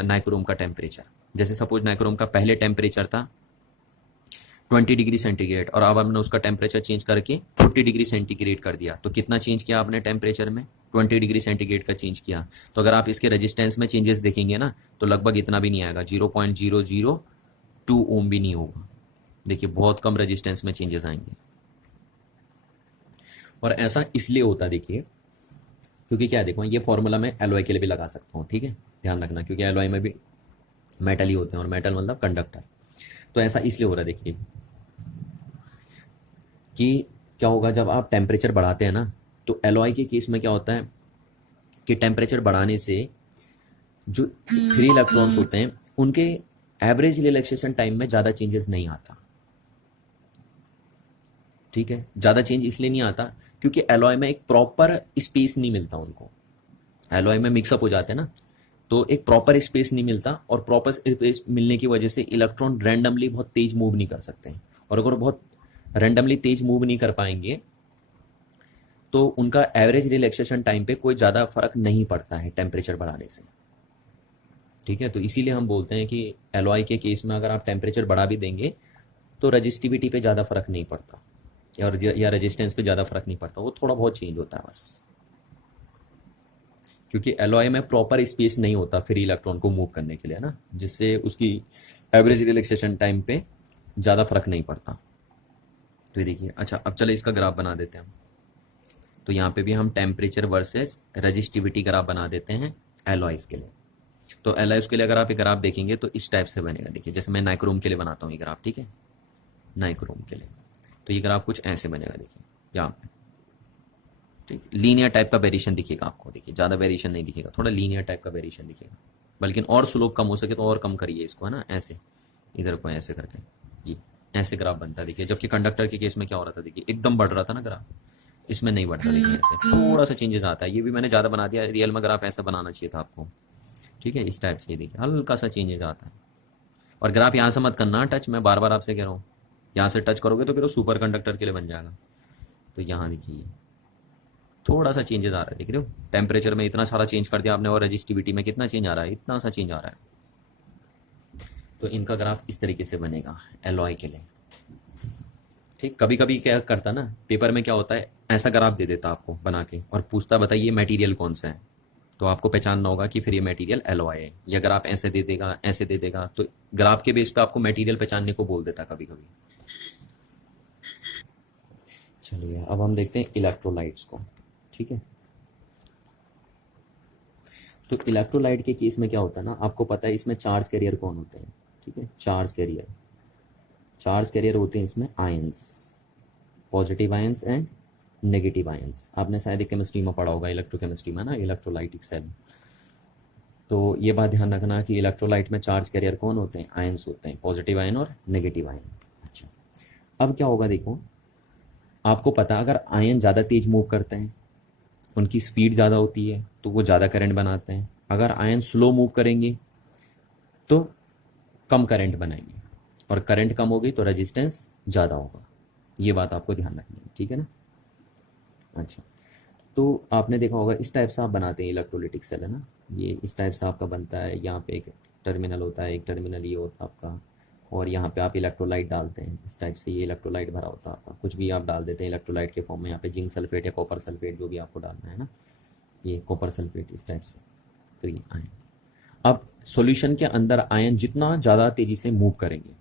नाइक्रोम का टेम्परेचर। जैसे सपोज नाइक्रोम का पहले टेम्परेचर था 20 डिग्री सेंटीग्रेड और अब हमने उसका टेम्परेचर चेंज करके 40 डिग्री सेंटीग्रेड कर दिया, तो कितना चेंज किया आपने टेम्परेचर में, 20 डिग्री सेंटीग्रेड का चेंज किया। तो अगर आप इसके रेजिस्टेंस में चेंजेस देखेंगे ना तो लगभग इतना भी नहीं आएगा, 0.002 ओम भी नहीं होगा। देखिए बहुत कम रेजिस्टेंस में चेंजेस आएंगे। और ऐसा इसलिए होता है देखिए, क्योंकि क्या है, देखो ये फॉर्मूला मैं एलॉय के लिए भी लगा सकता हूँ, ठीक है, ध्यान रखना, क्योंकि एलॉय में भी मेटल ही होते हैं और मेटल मतलब कंडक्टर। तो ऐसा इसलिए हो रहा है देखिए कि क्या होगा जब आप टेम्परेचर बढ़ाते हैं ना, तो एलॉय के केस में क्या होता है कि टेम्परेचर बढ़ाने से जो फ्री इलेक्ट्रॉन्स होते हैं उनके एवरेज रिलैक्सेशन टाइम में ज़्यादा चेंजेस नहीं आता। ठीक है, ज़्यादा चेंज इसलिए नहीं आता क्योंकि एलॉय में एक प्रॉपर स्पेस नहीं मिलता उनको। एलॉय में मिक्सअप हो जाते हैं ना, तो एक प्रॉपर स्पेस नहीं मिलता, और प्रॉपर स्पेस मिलने की वजह से इलेक्ट्रॉन रैंडमली बहुत तेज मूव नहीं कर सकते हैं। और अगर बहुत रैंडमली तेज मूव नहीं कर पाएंगे तो उनका एवरेज रिलैक्सेशन टाइम पे कोई ज़्यादा फर्क नहीं पड़ता है टेम्परेचर बढ़ाने से। ठीक है, तो इसीलिए हम बोलते हैं कि एलॉय के केस में अगर आप टेम्परेचर बढ़ा भी देंगे तो रजिस्टिविटी पे ज़्यादा फर्क नहीं पड़ता, या रेजिस्टेंस पे ज़्यादा फर्क नहीं पड़ता, वो थोड़ा बहुत चेंज होता है बस, क्योंकि एलॉय में प्रॉपर स्पेस नहीं होता फ्री इलेक्ट्रॉन को मूव करने के लिए ना, जिससे उसकी एवरेज रिलैक्सेशन टाइम पे ज़्यादा फर्क नहीं पड़ता। तो ये देखिए, अच्छा अब चले इसका ग्राफ बना देते हैं। तो यहाँ पे भी हम टेम्परेचर वर्सेस रजिस्टिविटी ग्राफ बना देते हैं एलॉयज के लिए। तो एलॉयज के लिए अगर आप ये ग्राफ देखेंगे तो इस टाइप से बनेगा। देखिए जैसे मैं नाइक्रोम के लिए बनाता हूँ ये ग्राफ, ठीक है, नाइक्रोम के लिए तो ये ग्राफ कुछ ऐसे बनेगा। देखिए यहाँ पे, ठीक, लीनियर टाइप का वेरिएशन दिखेगा आपको। देखिए ज़्यादा वेरिएशन नहीं दिखेगा, थोड़ा लीनियर टाइप का वेरिएशन दिखेगा, बल्कि और स्लोप कम हो सके तो और कम करिए इसको, है ना, ऐसे इधर को ऐसे करके ये ऐसे ग्राफ बनता है। देखिए जबकि कंडक्टर के केस में क्या हो रहा था, देखिए एकदम बढ़ रहा था ना ग्राफ, इसमें नहीं बढ़ता। देखिए ऐसे थोड़ा सा चेंजेस आता है, ये भी मैंने ज़्यादा बना दिया, रियल में ग्राफ ऐसा बनाना चाहिए था आपको। ठीक है, इस टाइप से देखिए हल्का सा चेंजेस आता है। और ग्राफ यहाँ से मत करना टच, मैं बार बार आपसे कह रहा हूँ, यहाँ से टच करोगे तो फिर वो सुपर कंडक्टर के लिए बन जाएगा। तो यहाँ देखिए थोड़ा सा चेंजेस आ रहा है, देख रहे हो, टेम्परेचर में इतना सारा चेंज कर दिया आपने, और रजिस्टिविटी में कितना चेंज आ रहा है, इतना सा चेंज आ रहा है। तो इनका ग्राफ इस तरीके से बनेगा एलॉय के लिए। ठीक, कभी कभी क्या करता ना पेपर में, क्या होता है ऐसा ग्राफ दे देता आपको बना के और पूछता बताइए मटेरियल कौन सा है, तो आपको पहचानना होगा कि फिर ये मटेरियल एलॉय है। या अगर आप ऐसे दे देगा ऐसे दे देगा तो ग्राफ के बेस पे आपको मटेरियल पहचानने को बोल देता कभी कभी। चलिए अब हम देखते हैं इलेक्ट्रोलाइट्स को। ठीक है, तो इलेक्ट्रोलाइट के केस में क्या होता है ना, आपको पता है इसमें चार्ज कैरियर कौन होते हैं। ठीक है, चार्ज कैरियर होते हैं इसमें ions, positive ions and negative ions. आपने शायद केमिस्ट्री में पढ़ा होगा, इलेक्ट्रोकेमिस्ट्री में ना, इलेक्ट्रोलाइटिक सेल। तो ये बात ध्यान रखना कि इलेक्ट्रोलाइट में चार्ज कैरियर कौन होते हैं, आयंस होते हैं, पॉजिटिव आयन और नेगेटिव आयन। अच्छा, अब क्या होगा देखो, आपको पता अगर आयन ज़्यादा तेज मूव करते हैं, उनकी स्पीड ज़्यादा होती है तो वो ज़्यादा करंट बनाते हैं। अगर आयन स्लो मूव करेंगे तो कम करंट बनाएंगे, और करंट कम होगी तो रेजिस्टेंस ज़्यादा होगा। ये बात आपको ध्यान रखनी है, ठीक है ना। अच्छा, तो आपने देखा होगा इस टाइप से आप बनाते हैं इलेक्ट्रोलिटिक सेल, है ना, ये इस टाइप से आपका बनता है। यहाँ पे एक टर्मिनल होता है, एक टर्मिनल ये होता है आपका, और यहाँ पे आप इलेक्ट्रोलाइट डालते हैं इस टाइप से, ये इलेक्ट्रोलाइट भरा होता है आपका, कुछ भी आप डाल देते हैं इलेक्ट्रोलाइट के फॉर्म में। यहाँ पे जिंक सल्फेट या कॉपर सल्फेट जो भी आपको डालना है ना, ये कॉपर सल्फेट इस टाइप से। तो ये आयन, अब सॉल्यूशन के अंदर आयन जितना ज़्यादा तेज़ी से मूव करेंगे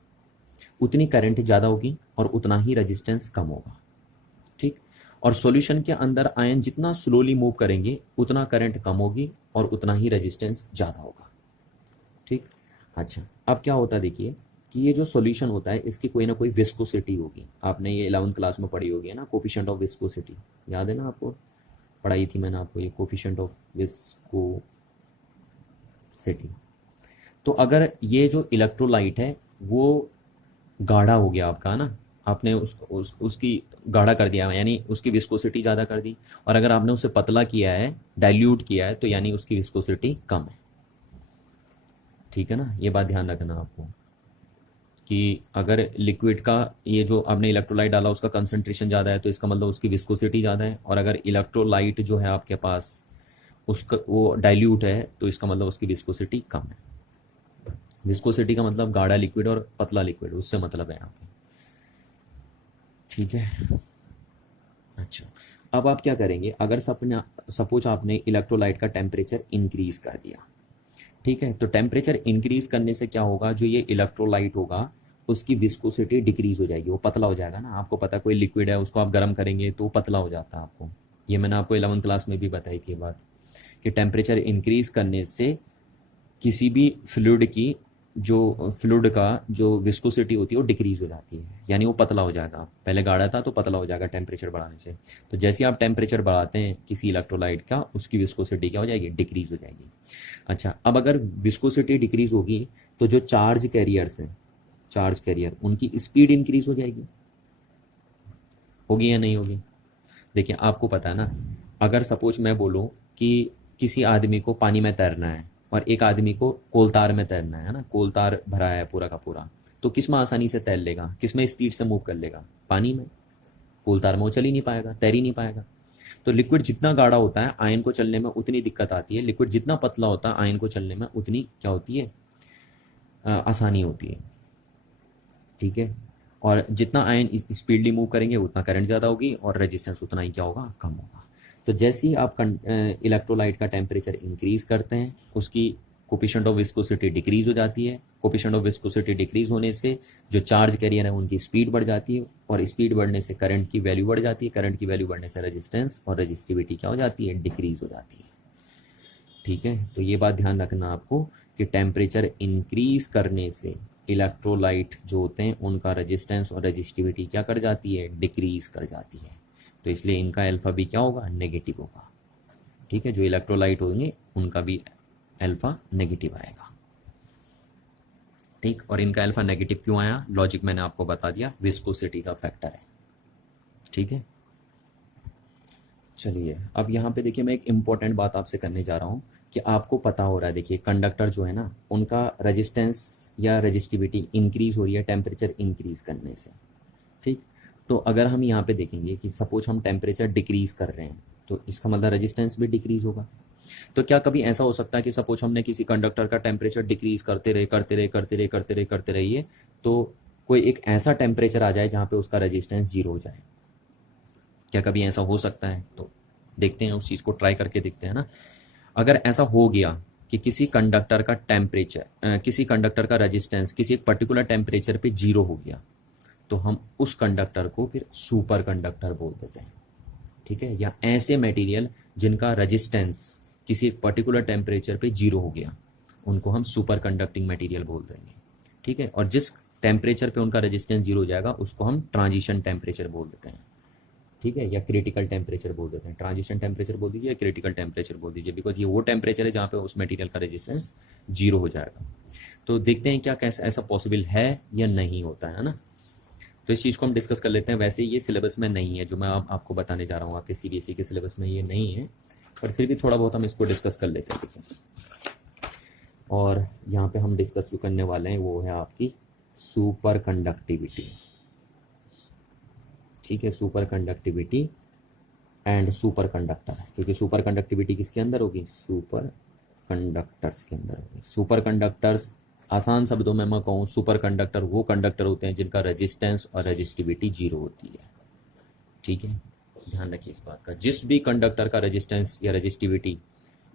उतनी करंट ज़्यादा होगी और उतना ही रेजिस्टेंस कम होगा। ठीक, और सॉल्यूशन के अंदर आयन जितना स्लोली मूव करेंगे उतना करंट कम होगी और उतना ही रेजिस्टेंस ज़्यादा होगा। ठीक, अच्छा अब क्या होता है देखिए कि ये जो सॉल्यूशन होता है इसकी कोई ना कोई विस्कोसिटी होगी। आपने ये 11th क्लास में पढ़ी होगी ना, कोफिशिएंट ऑफ विस्कोसिटी, याद है ना आपको, पढ़ाई थी मैंने आपको ये कोफिशिएंट ऑफ विस्कोसिटी। तो अगर ये जो इलेक्ट्रोलाइट है वो गाढ़ा हो गया आपका ना, आपने उसकी गाढ़ा कर दिया यानी उसकी विस्कोसिटी ज़्यादा कर दी, और अगर आपने उसे पतला किया है, डाइल्यूट किया है, तो यानी उसकी विस्कोसिटी कम है। ठीक है ना, ये बात ध्यान रखना आपको कि अगर लिक्विड का ये जो आपने इलेक्ट्रोलाइट डाला उसका कंसंट्रेशन ज़्यादा है तो इसका मतलब उसकी विस्कोसिटी ज़्यादा है, और अगर इलेक्ट्रोलाइट जो है आपके पास उसका वो डाइल्यूट है तो इसका मतलब उसकी विस्कोसिटी कम है। विस्कोसिटी का मतलब गाढ़ा लिक्विड और पतला लिक्विड, उससे मतलब है यहाँ पे। ठीक है। अच्छा, अब आप क्या करेंगे, अगर सपोज आपने इलेक्ट्रोलाइट का टेम्परेचर इंक्रीज कर दिया, ठीक है, तो टेम्परेचर इंक्रीज करने से क्या होगा, जो ये इलेक्ट्रोलाइट होगा उसकी विस्कोसिटी डिक्रीज हो जाएगी, वो पतला हो जाएगा ना। आपको पता है कोई लिक्विड है उसको आप गर्म करेंगे तो वो पतला हो जाता है आपको, ये मैंने आपको 11th क्लास में भी बताई थी बात कि टेम्परेचर इंक्रीज करने से किसी भी फ्लूइड का जो विस्कोसिटी होती है वो डिक्रीज हो जाती है, यानी वो पतला हो जाएगा। पहले गाढ़ा था तो पतला हो जाएगा टेम्परेचर बढ़ाने से। तो जैसे आप टेम्परेचर बढ़ाते हैं किसी इलेक्ट्रोलाइट का, उसकी विस्कोसिटी क्या हो जाएगी, डिक्रीज हो जाएगी। अच्छा, अब अगर विस्कोसिटी डिक्रीज होगी तो जो चार्ज कैरियर्स हैं, चार्ज कैरियर, उनकी स्पीड इंक्रीज हो जाएगी, होगी या नहीं होगी। देखिए आपको पता है ना, अगर सपोज मैं बोलूँ कि किसी आदमी को पानी में तैरना है और एक आदमी को कोलतार में तैरना है ना, कोलतार भरा है पूरा का पूरा, तो किस में आसानी से तैर लेगा, किस में स्पीड से मूव कर लेगा, पानी में। कोलतार में वो चल ही नहीं पाएगा, तैर ही नहीं पाएगा। तो लिक्विड जितना गाढ़ा होता है आयन को चलने में उतनी दिक्कत आती है, लिक्विड जितना पतला होता है आयन को चलने में उतनी क्या होती है, आसानी होती है। ठीक है, और जितना आयन स्पीडली मूव करेंगे उतना करंट ज़्यादा होगी और रेजिस्टेंस उतना ही क्या होगा, कम होगा। तो जैसे ही आप इलेक्ट्रोलाइट का टेम्परेचर इंक्रीज करते हैं उसकी कोफिशिएंट ऑफ विस्कोसिटी डिक्रीज हो जाती है। कोफिशिएंट ऑफ विस्कोसिटी डिक्रीज होने से जो चार्ज कैरियर है उनकी स्पीड बढ़ जाती है, और स्पीड बढ़ने से करंट की वैल्यू बढ़ जाती है, करंट की वैल्यू बढ़ने से रेजिस्टेंस और रेजिस्टिविटी क्या हो जाती है, डिक्रीज हो जाती है। ठीक है, तो ये बात ध्यान रखना आपको कि टेम्परेचर इंक्रीज करने से इलेक्ट्रोलाइट जो होते हैं उनका रेजिस्टेंस और रेजिस्टिविटी क्या कर जाती है, डिक्रीज कर जाती है। तो इसलिए इनका अल्फा भी क्या होगा, नेगेटिव होगा। ठीक है, जो इलेक्ट्रोलाइट होंगे उनका भी अल्फा नेगेटिव आएगा। ठीक, और इनका अल्फा नेगेटिव क्यों आया, लॉजिक मैंने आपको बता दिया, विस्कोसिटी का फैक्टर है। ठीक है, चलिए अब यहाँ पे देखिए मैं एक इम्पॉर्टेंट बात आपसे करने जा रहा हूँ कि आपको पता हो रहा है, देखिए कंडक्टर जो है ना उनका रेजिस्टेंस या रेजिस्टिविटी इंक्रीज हो रही है टेम्परेचर इंक्रीज करने से। ठीक, तो अगर हम यहाँ पे देखेंगे कि सपोज हम टेम्परेचर डिक्रीज कर रहे हैं तो इसका मतलब रेजिस्टेंस भी डिक्रीज होगा। तो क्या कभी ऐसा हो सकता है कि सपोज हमने किसी कंडक्टर का टेम्परेचर डिक्रीज करते रहिए तो कोई एक ऐसा टेम्परेचर आ जाए जहाँ पे उसका रेजिस्टेंस जीरो हो जाए। क्या कभी ऐसा हो सकता है, तो देखते हैं उस चीज़ को ट्राई करके देखते हैं ना। अगर ऐसा हो गया कि किसी कंडक्टर का टेम्परेचर किसी कंडक्टर का रेजिस्टेंस किसी एक पर्टिकुलर टेम्परेचर पे जीरो हो गया तो हम उस कंडक्टर को फिर सुपर कंडक्टर बोल देते हैं। ठीक है, या ऐसे मटेरियल जिनका रेजिस्टेंस किसी एक पर्टिकुलर टेम्परेचर पे जीरो हो गया उनको हम सुपर कंडक्टिंग मटेरियल बोल देंगे। ठीक है, और जिस टेम्परेचर पे उनका रेजिस्टेंस जीरो हो जाएगा उसको हम ट्रांजिशन टेम्परेचर बोल देते हैं। ठीक है, या क्रिटिकल टेम्परेचर बोल देते हैं, ट्रांजिशन टेम्परेचर बोल दीजिए या क्रिटिकल टेम्परेचर बोल दीजिए, बिकॉज ये वो टेम्परेचर है जहाँ पे उस मटेरियल का रेजिस्टेंस जीरो हो जाएगा। तो देखते हैं क्या कैसा ऐसा पॉसिबल है या नहीं होता है ना। तो इस चीज़ को हम डिस्कस कर लेते हैं। वैसे ये सिलेबस में नहीं है जो मैं आपको बताने जा रहा हूँ, आपके सीबीएसई के सिलेबस में ये नहीं है, पर फिर भी थोड़ा बहुत हम इसको डिस्कस कर लेते हैं। ठीक है, और यहाँ पे हम डिस्कस जो करने वाले हैं वो है आपकी सुपर कंडक्टिविटी। ठीक है, super conductivity and super conductor, क्योंकि सुपर कंडक्टिविटी किसके अंदर होगी, सुपर कंडक्टर्स के अंदर होगी। सुपर कंडक्टर्स आसान शब्दों में मैं कहूँ, सुपर कंडक्टर वो कंडक्टर होते हैं जिनका रेजिस्टेंस और रेजिस्टिविटी जीरो होती है। ठीक है, ध्यान रखिए इस बात का, जिस भी कंडक्टर का रेजिस्टेंस या रेजिस्टिविटी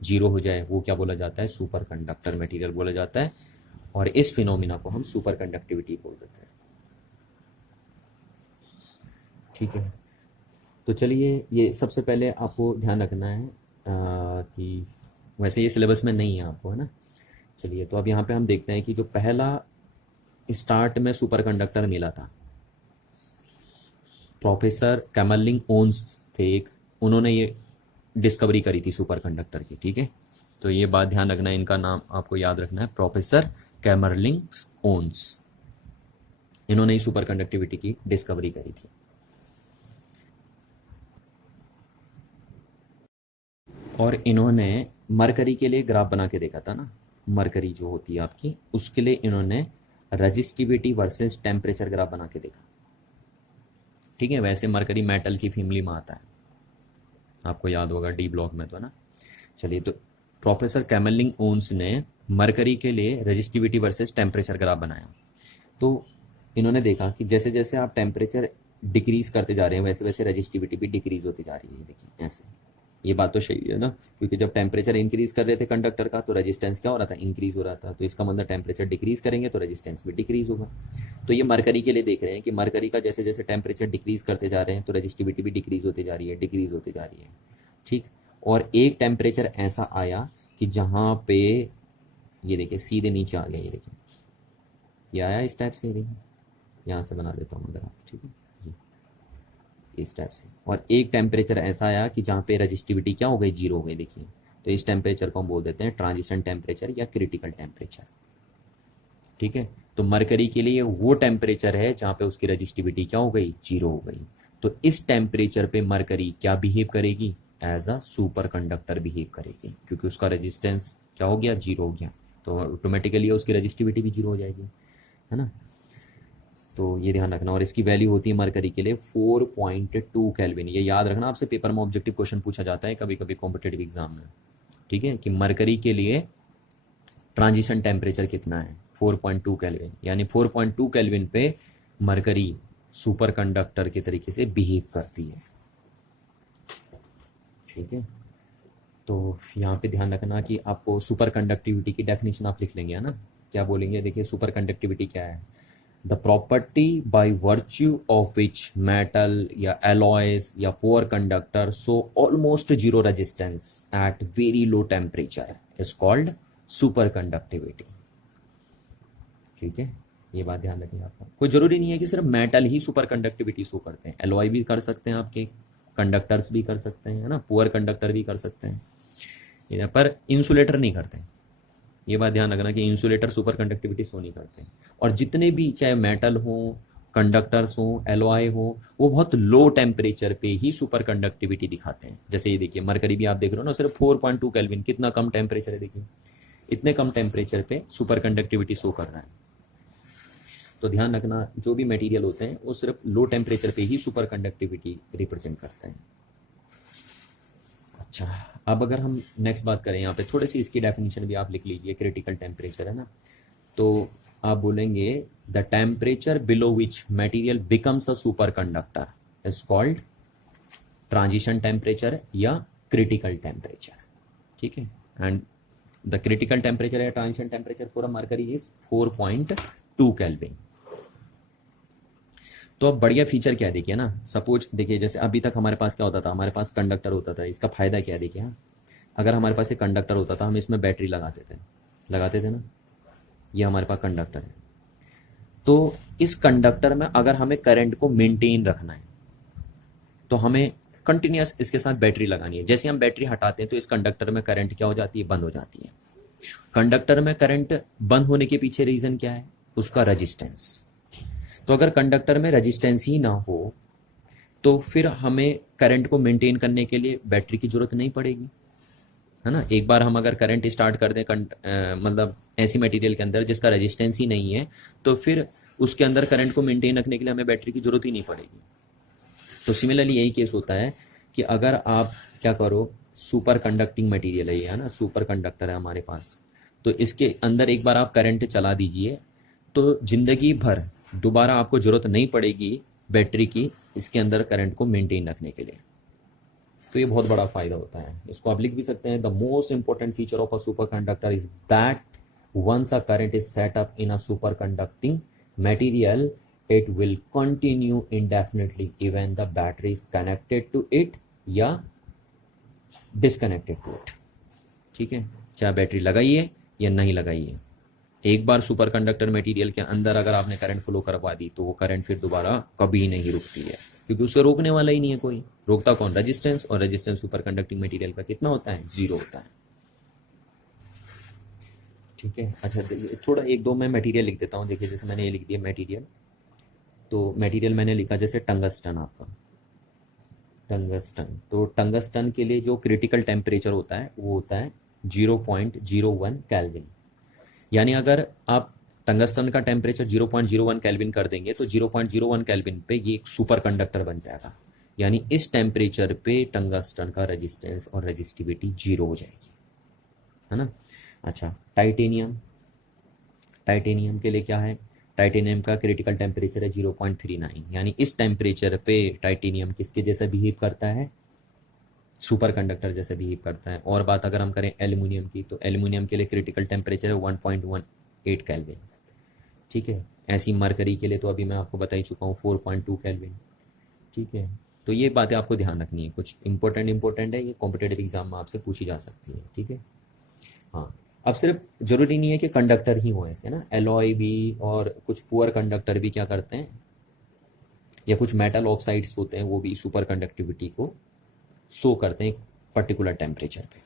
जीरो हो जाए वो क्या बोला जाता है, सुपर कंडक्टर मटेरियल बोला जाता है, और इस फिनोमिना को हम सुपर कंडक्टिविटी बोल देते हैं। ठीक है, तो चलिए ये सबसे पहले आपको ध्यान रखना है कि वैसे ये सिलेबस में नहीं है आपको, है ना। चलिए, तो अब यहाँ पे हम देखते हैं कि जो पहला स्टार्ट में सुपर कंडक्टर मिला था, प्रोफेसर कैमरलिंग ओन्स थे एक, उन्होंने ये डिस्कवरी करी थी सुपर कंडक्टर की। ठीक है, तो ये बात ध्यान रखना है, इनका नाम आपको याद रखना है, प्रोफेसर कैमरलिंग ओन्स। इन्होंने ही सुपर कंडक्टिविटी की डिस्कवरी करी थी। और इन्होंने मरकरी के लिए ग्राफ बना के देखा था ना, मरकरी जो होती है आपकी, उसके लिए इन्होंने रजिस्टिविटी वर्सेस टेम्परेचर ग्राफ बना के देखा। ठीक है, वैसे मरकरी मेटल की फैमिली में आता है, आपको याद होगा डी ब्लॉक में तो ना। चलिए, तो प्रोफेसर कैमलिंग ओन्स ने मरकरी के लिए रजिस्टिविटी वर्सेस टेम्परेचर ग्राफ बनाया। तो इन्होंने देखा कि जैसे जैसे आप टेम्परेचर डिक्रीज करते जा रहे हैं वैसे वैसे रजिस्टिविटी भी डिक्रीज होती जा रही है। देखिए ऐसे, ये बात तो सही है ना, क्योंकि जब टेम्परेचर इंक्रीज कर रहे थे कंडक्टर का तो रेजिस्टेंस क्या हो रहा था, इंक्रीज हो रहा था। तो इसका मतलब टेम्परेचर डिक्रीज करेंगे तो रेजिस्टेंस भी डिक्रीज होगा। तो ये मरकरी के लिए देख रहे हैं कि मरकरी का जैसे जैसे टेम्परेचर डिक्रीज करते जा रहे हैं तो रजिस्टिविटी भी डिक्रीज होती जा रही है, डिक्रीज होती जा रही है। ठीक, और एक टेम्परेचर ऐसा आया कि जहाँ पे ये देखिए सीधे नीचे आ गया, ये देखिए ये आया इस टाइप से, देखिए यहाँ से बना देता हूँ अगर आप, ठीक है इस टाइप से। और एक टेम्परेचर ऐसा आया कि जहाँ पे रजिस्टिविटी क्या हो गई, जीरो हो गई। देखिए, तो इस टेम्परेचर को हम बोल देते हैं ट्रांजिशन टेम्परेचर या क्रिटिकल टेम्परेचर। ठीक है, तो मरकरी के लिए वो टेम्परेचर है जहाँ पे उसकी रजिस्टिविटी क्या हो गई, जीरो हो गई। तो इस टेम्परेचर पे मरकरी क्या बिहेव करेगी, as a superconductor behave करेगी, क्योंकि उसका रेजिस्टेंस क्या हो गया, जीरो हो गया। तो ऑटोमेटिकली उसकी रजिस्टिविटी भी जीरो हो जाएगी, है ना। तो ये ध्यान रखना। और इसकी वैल्यू होती है मरकरी के लिए 4.2 केल्विन। ये याद रखना, आपसे पेपर में ऑब्जेक्टिव क्वेश्चन पूछा जाता है कभी कभी कॉम्पिटेटिव एग्जाम में। ठीक है, कि मरकरी के लिए ट्रांजिशन टेम्परेचर कितना है, 4.2 केल्विन। यानी 4.2 केल्विन पे मरकरी सुपर कंडक्टर के तरीके से बिहेव करती है। ठीक है, तो यहाँ पे ध्यान रखना कि आपको सुपर कंडक्टिविटी की डेफिनेशन आप लिख लेंगे, है ना। क्या बोलेंगे, देखिए सुपर कंडक्टिविटी क्या है, the property by virtue of which metal या एलॉयज या poor conductor so almost zero resistance at very low temperature is called superconductivity. ठीक है, ये बात ध्यान रखिए आपका। कोई जरूरी नहीं है कि सिर्फ मेटल ही सुपर कंडक्टिविटी शो करते हैं, एलॉय भी कर सकते हैं, आपके कंडक्टर्स भी कर सकते हैं, है ना, पुअर कंडक्टर भी कर सकते हैं, पर इंसुलेटर नहीं करते। ये बात ध्यान रखना कि इंसुलेटर सुपर कंडक्टिविटी शो नहीं करते। और जितने भी चाहे मेटल हो, कंडक्टर्स हो, एलॉय हो, वो बहुत लो टेम्परेचर पे ही सुपर कंडक्टिविटी दिखाते हैं। जैसे ये देखिए मरकरी भी आप देख रहे हो ना, सिर्फ 4.2 केल्विन, कितना कम टेम्परेचर है, देखिए इतने कम टेम्परेचर पे सुपर कंडक्टिविटी शो कर रहा है। तो ध्यान रखना, जो भी मटेरियल होते हैं वो सिर्फ लो टेम्परेचर पे ही सुपर कंडक्टिविटी रिप्रेजेंट करते हैं। अच्छा, अब अगर हम नेक्स्ट बात करें, यहाँ पे थोड़ी सी इसकी डेफिनेशन भी आप लिख लीजिए। क्रिटिकल टेम्परेचर है ना, तो आप बोलेंगे the temperature below which material becomes a superconductor is called transition temperature या क्रिटिकल टेम्परेचर। ठीक है, एंड द क्रिटिकल टेम्परेचर या transition temperature for a mercury is 4.2 kelvin. तो अब बढ़िया फीचर क्या है, देखिए ना, सपोज देखिए जैसे अभी तक हमारे पास क्या होता था, हमारे पास कंडक्टर होता था। इसका फायदा क्या है, देखिए हाँ, अगर हमारे पास एक कंडक्टर होता था, हम इसमें बैटरी लगाते थे ना, ये हमारे पास कंडक्टर है। तो इस कंडक्टर में अगर हमें करंट को मेंटेन रखना है तो हमें कंटिन्यूस इसके साथ बैटरी लगानी है। जैसे हम बैटरी हटाते हैं तो इस कंडक्टर में करंट क्या हो जाती है, बंद हो जाती है। कंडक्टर में करंट बंद होने के पीछे रीजन क्या है, उसका रेजिस्टेंस। तो अगर कंडक्टर में रेजिस्टेंस ही ना हो तो फिर हमें करंट को मेंटेन करने के लिए बैटरी की जरूरत नहीं पड़ेगी, है ना। एक बार हम अगर करंट स्टार्ट कर दें मतलब ऐसी मटेरियल के अंदर जिसका रेजिस्टेंस ही नहीं है, तो फिर उसके अंदर करंट को मेंटेन रखने के लिए हमें बैटरी की जरूरत ही नहीं पड़ेगी। तो सिमिलरली यही केस होता है कि अगर आप क्या करो, सुपर कंडक्टिंग मटेरियल है ये, है ना, सुपर कंडक्टर है हमारे पास, तो इसके अंदर एक बार आप करंट चला दीजिए तो जिंदगी भर दोबारा आपको जरूरत नहीं पड़ेगी बैटरी की इसके अंदर करंट को मेंटेन रखने के लिए। तो ये बहुत बड़ा फायदा होता है। इसको आप लिख भी सकते हैं, the most important feature of a superconductor is that once a current is set up in a superconducting material it will continue indefinitely even the battery is connected to it या disconnected to it। ठीक है, चाहे battery लगाइए या नहीं लगाइए, एक बार super conductor material के अंदर अगर आपने करंट फ्लो करवा दी तो वो करंट फिर दोबारा कभी नहीं रुकती है, क्योंकि उसको रोकने वाला ही नहीं है कोई। रोकता कौन, रेजिस्टेंस, और रेजिस्टेंस सुपर कंडक्टिंग मटेरियल का कितना होता है, जीरो होता है। ठीक है, अच्छा थोड़ा एक दो मैं मटेरियल लिख देता हूँ। देखिए जैसे मैंने ये लिख दिया मटेरियल, तो मटेरियल मैंने लिखा जैसे टंगस्टन, आपका टंगस्टन, तो टंगस्टन के लिए जो क्रिटिकल टेम्परेचर होता है वो होता है 0.01 केल्विन। यानी अगर आप टंगस्टन का टेम्परेचर 0.01 केल्विन कर देंगे तो 0.01 केल्विन पे ये एक सुपर कंडक्टर बन जाएगा। यानी इस टेम्परेचर पे टंगस्टन का रेजिस्टेंस और रेजिस्टिविटी 0 हो जाएगी, है ना। अच्छा, टाइटेनियम, टाइटेनियम के लिए क्या है, टाइटेनियम का क्रिटिकल टेम्परेचर है 0.39। यानी इस टेम्परेचर पे टाइटेनियम किसके जैसा बिहेव करता है, सुपर कंडक्टर जैसे बिहेव करता है। और बात अगर हम करें एल्यूमिनियम की, तो एल्यूमिनियम के लिए क्रिटिकल टेम्परेचर है 1.18 केल्विन, ठीक है। ऐसी मरकरी के लिए तो अभी मैं आपको बता ही चुका हूँ 4.2 केल्विन, ठीक है। तो ये बातें आपको ध्यान रखनी है, कुछ इंपॉर्टेंट है, ये कॉम्पिटेटिव एग्जाम में आपसे पूछी जा सकती है, ठीक है। हाँ, अब सिर्फ जरूरी नहीं है कि कंडक्टर ही हो ऐसे ना, एलॉय भी और कुछ पुअर कंडक्टर भी क्या करते हैं, या कुछ मेटल ऑक्साइड्स होते हैं वो भी सुपर कंडक्टिविटी को शो करते हैं एक पर्टिकुलर टेम्परेचर पे।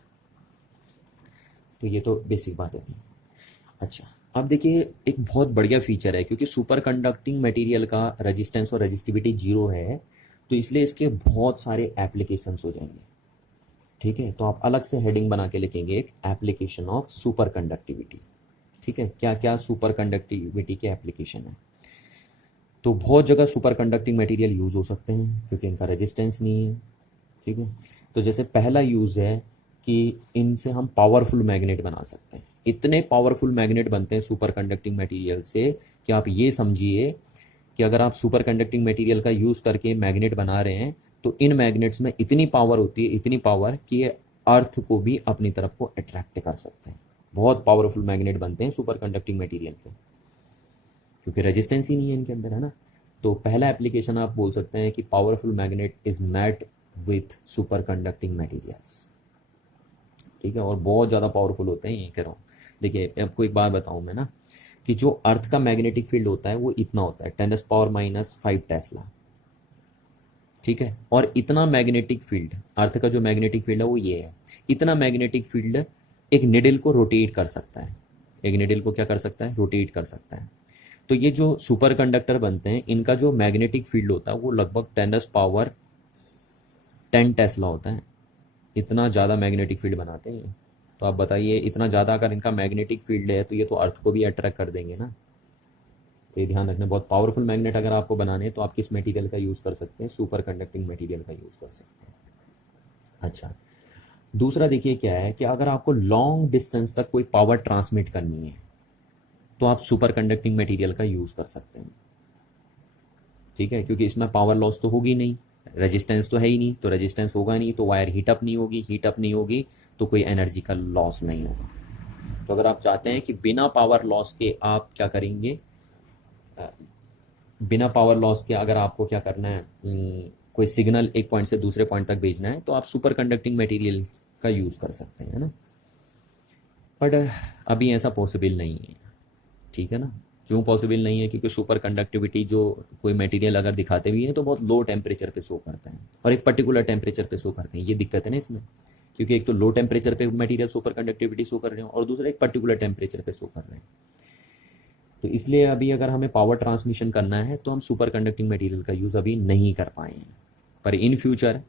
तो ये तो बेसिक बातें थी। अच्छा, अब देखिए एक बहुत बढ़िया फीचर है, क्योंकि सुपर कंडक्टिंग मटेरियल का रेजिस्टेंस और रेजिस्टिविटी 0 है, तो इसलिए इसके बहुत सारे एप्लीकेशंस हो जाएंगे, ठीक है। तो आप अलग से हेडिंग बना के लिखेंगे, एक एप्लीकेशन ऑफ सुपर कंडक्टिविटी, ठीक है। क्या क्या सुपर कंडक्टिविटी के एप्लीकेशन है, तो बहुत जगह सुपर कंडक्टिंग मटेरियल यूज़ हो सकते हैं क्योंकि इनका रेजिस्टेंस नहीं है, ठीक है। तो जैसे पहला यूज़ है कि इनसे हम पावरफुल मैग्नेट बना सकते हैं। इतने पावरफुल मैग्नेट बनते हैं सुपर कंडक्टिंग मटेरियल से कि आप ये समझिए कि अगर आप सुपर कंडक्टिंग मटेरियल का यूज़ करके मैग्नेट बना रहे हैं तो इन मैग्नेट्स में इतनी पावर होती है, इतनी पावर कि ये अर्थ को भी अपनी तरफ को अट्रैक्ट कर सकते हैं। बहुत पावरफुल मैग्नेट बनते हैं सुपर कंडक्टिंग मटेरियल के, क्योंकि रेजिस्टेंस ही नहीं है इनके अंदर, है ना। तो पहला एप्लीकेशन आप बोल सकते हैं कि powerful magnet is made with superconducting materials, ठीक है। और बहुत ज़्यादा पावरफुल होते हैं, ये कह रहा हूँ। देखिए आपको एक बात बताऊँ मैं ना, कि जो अर्थ का मैग्नेटिक फील्ड होता है वो इतना होता है 10⁻⁻5 टेस्ला, ठीक है। और इतना मैग्नेटिक फील्ड, अर्थ का जो मैग्नेटिक फील्ड है वो ये है, इतना मैग्नेटिक फील्ड एक निडल को रोटेट कर सकता है, एक निडल को क्या कर सकता है, रोटेट कर सकता है। तो ये जो सुपर कंडक्टर बनते हैं इनका जो मैग्नेटिक फील्ड होता है वो लगभग 10⁻10 टेस्ला होता है। इतना ज़्यादा मैग्नेटिक फील्ड बनाते हैं ये। तो आप बताइए, इतना ज़्यादा अगर इनका मैग्नेटिक फील्ड है तो ये तो अर्थ को भी अट्रैक्ट कर देंगे ना। तो ये ध्यान रखना, बहुत पावरफुल मैग्नेट अगर आपको बनाने हैं तो आप किस मटेरियल का यूज़ कर सकते हैं, सुपर कंडक्टिंग मटेरियल का यूज़ कर सकते हैं। अच्छा, दूसरा देखिए क्या है कि अगर आपको लॉन्ग डिस्टेंस तक कोई पावर ट्रांसमिट करनी है तो आप सुपर कंडक्टिंग मटेरियल का यूज़ कर सकते हैं, ठीक है। क्योंकि इसमें पावर लॉस तो होगी नहीं, रेजिस्टेंस तो है ही नहीं, तो रेजिस्टेंस होगा नहीं तो वायर हीटअप नहीं होगी, हीटअप नहीं होगी तो कोई एनर्जी का लॉस नहीं होगा। तो अगर आप चाहते हैं कि बिना पावर लॉस के आप क्या करेंगे, बिना पावर लॉस के अगर आपको क्या करना है, कोई सिग्नल एक पॉइंट से दूसरे पॉइंट तक भेजना है तो आप सुपर कंडक्टिंग मटेरियल का यूज़ कर सकते हैं, है ना। बट अभी ऐसा पॉसिबल नहीं है, ठीक है ना। क्यों पॉसिबल नहीं है, क्योंकि सुपर कंडक्टिविटी जो कोई मटेरियल अगर दिखाते भी हैं तो बहुत लो टेम्परेचर पे शो करते हैं और एक पर्टिकुलर टेम्परेचर पे शो करते हैं। ये दिक्कत है ना इसमें, क्योंकि एक तो लो टेम्परेचर पे मटेरियल सुपर कंडक्टिविटी शो कर रहे हैं और दूसरा एक पर्टिकुलर टेम्परेचर पे शो कर रहे हैं। तो इसलिए अभी अगर हमें पावर ट्रांसमिशन करना है तो हम सुपर कंडक्टिंग मटेरियल का यूज़ अभी नहीं कर पाए हैं। पर इन फ्यूचर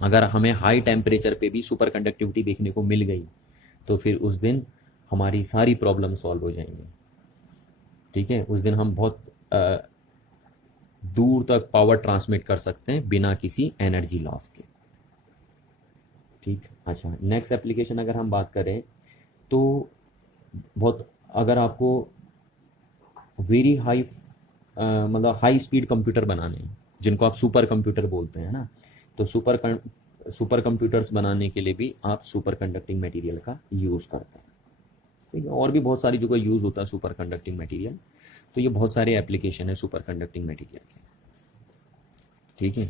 अगर हमें हाई टेम्परेचर पे भी सुपर कंडक्टिविटी देखने को मिल गई तो फिर उस दिन हमारी सारी प्रॉब्लम सॉल्व हो जाएंगी, ठीक है। उस दिन हम बहुत दूर तक पावर ट्रांसमिट कर सकते हैं बिना किसी एनर्जी लॉस के, ठीक। अच्छा, नेक्स्ट एप्लीकेशन अगर हम बात करें तो बहुत, अगर आपको वेरी हाई मतलब हाई स्पीड कंप्यूटर बनाने हैं जिनको आप सुपर कंप्यूटर बोलते हैं ना, तो सुपर कंप्यूटर्स बनाने के लिए भी आप सुपर कंडक्टिंग मटेरियल का यूज़ करते हैं, ठीक है। और भी बहुत सारी जगह यूज़ होता है सुपर कंडक्टिंग मटेरियल। तो ये बहुत सारे एप्लीकेशन है सुपर कंडक्टिंग मटेरियल के, ठीक है।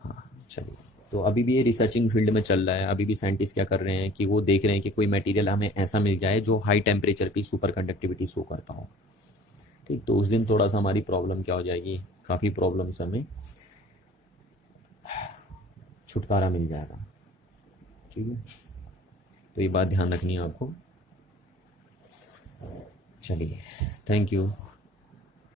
हाँ चलिए, तो अभी भी ये रिसर्चिंग फील्ड में चल रहा है। अभी भी साइंटिस्ट क्या कर रहे हैं कि वो देख रहे हैं कि कोई मटेरियल हमें ऐसा मिल जाए जो हाई टेम्परेचर पे सुपर कंडक्टिविटी शो करता हो, ठीक। तो उस दिन थोड़ा सा हमारी प्रॉब्लम क्या हो जाएगी, काफ़ी प्रॉब्लम से हमें छुटकारा मिल जाएगा, ठीक है। तो ये बात ध्यान रखनी है आपको। चलिए, थैंक यू।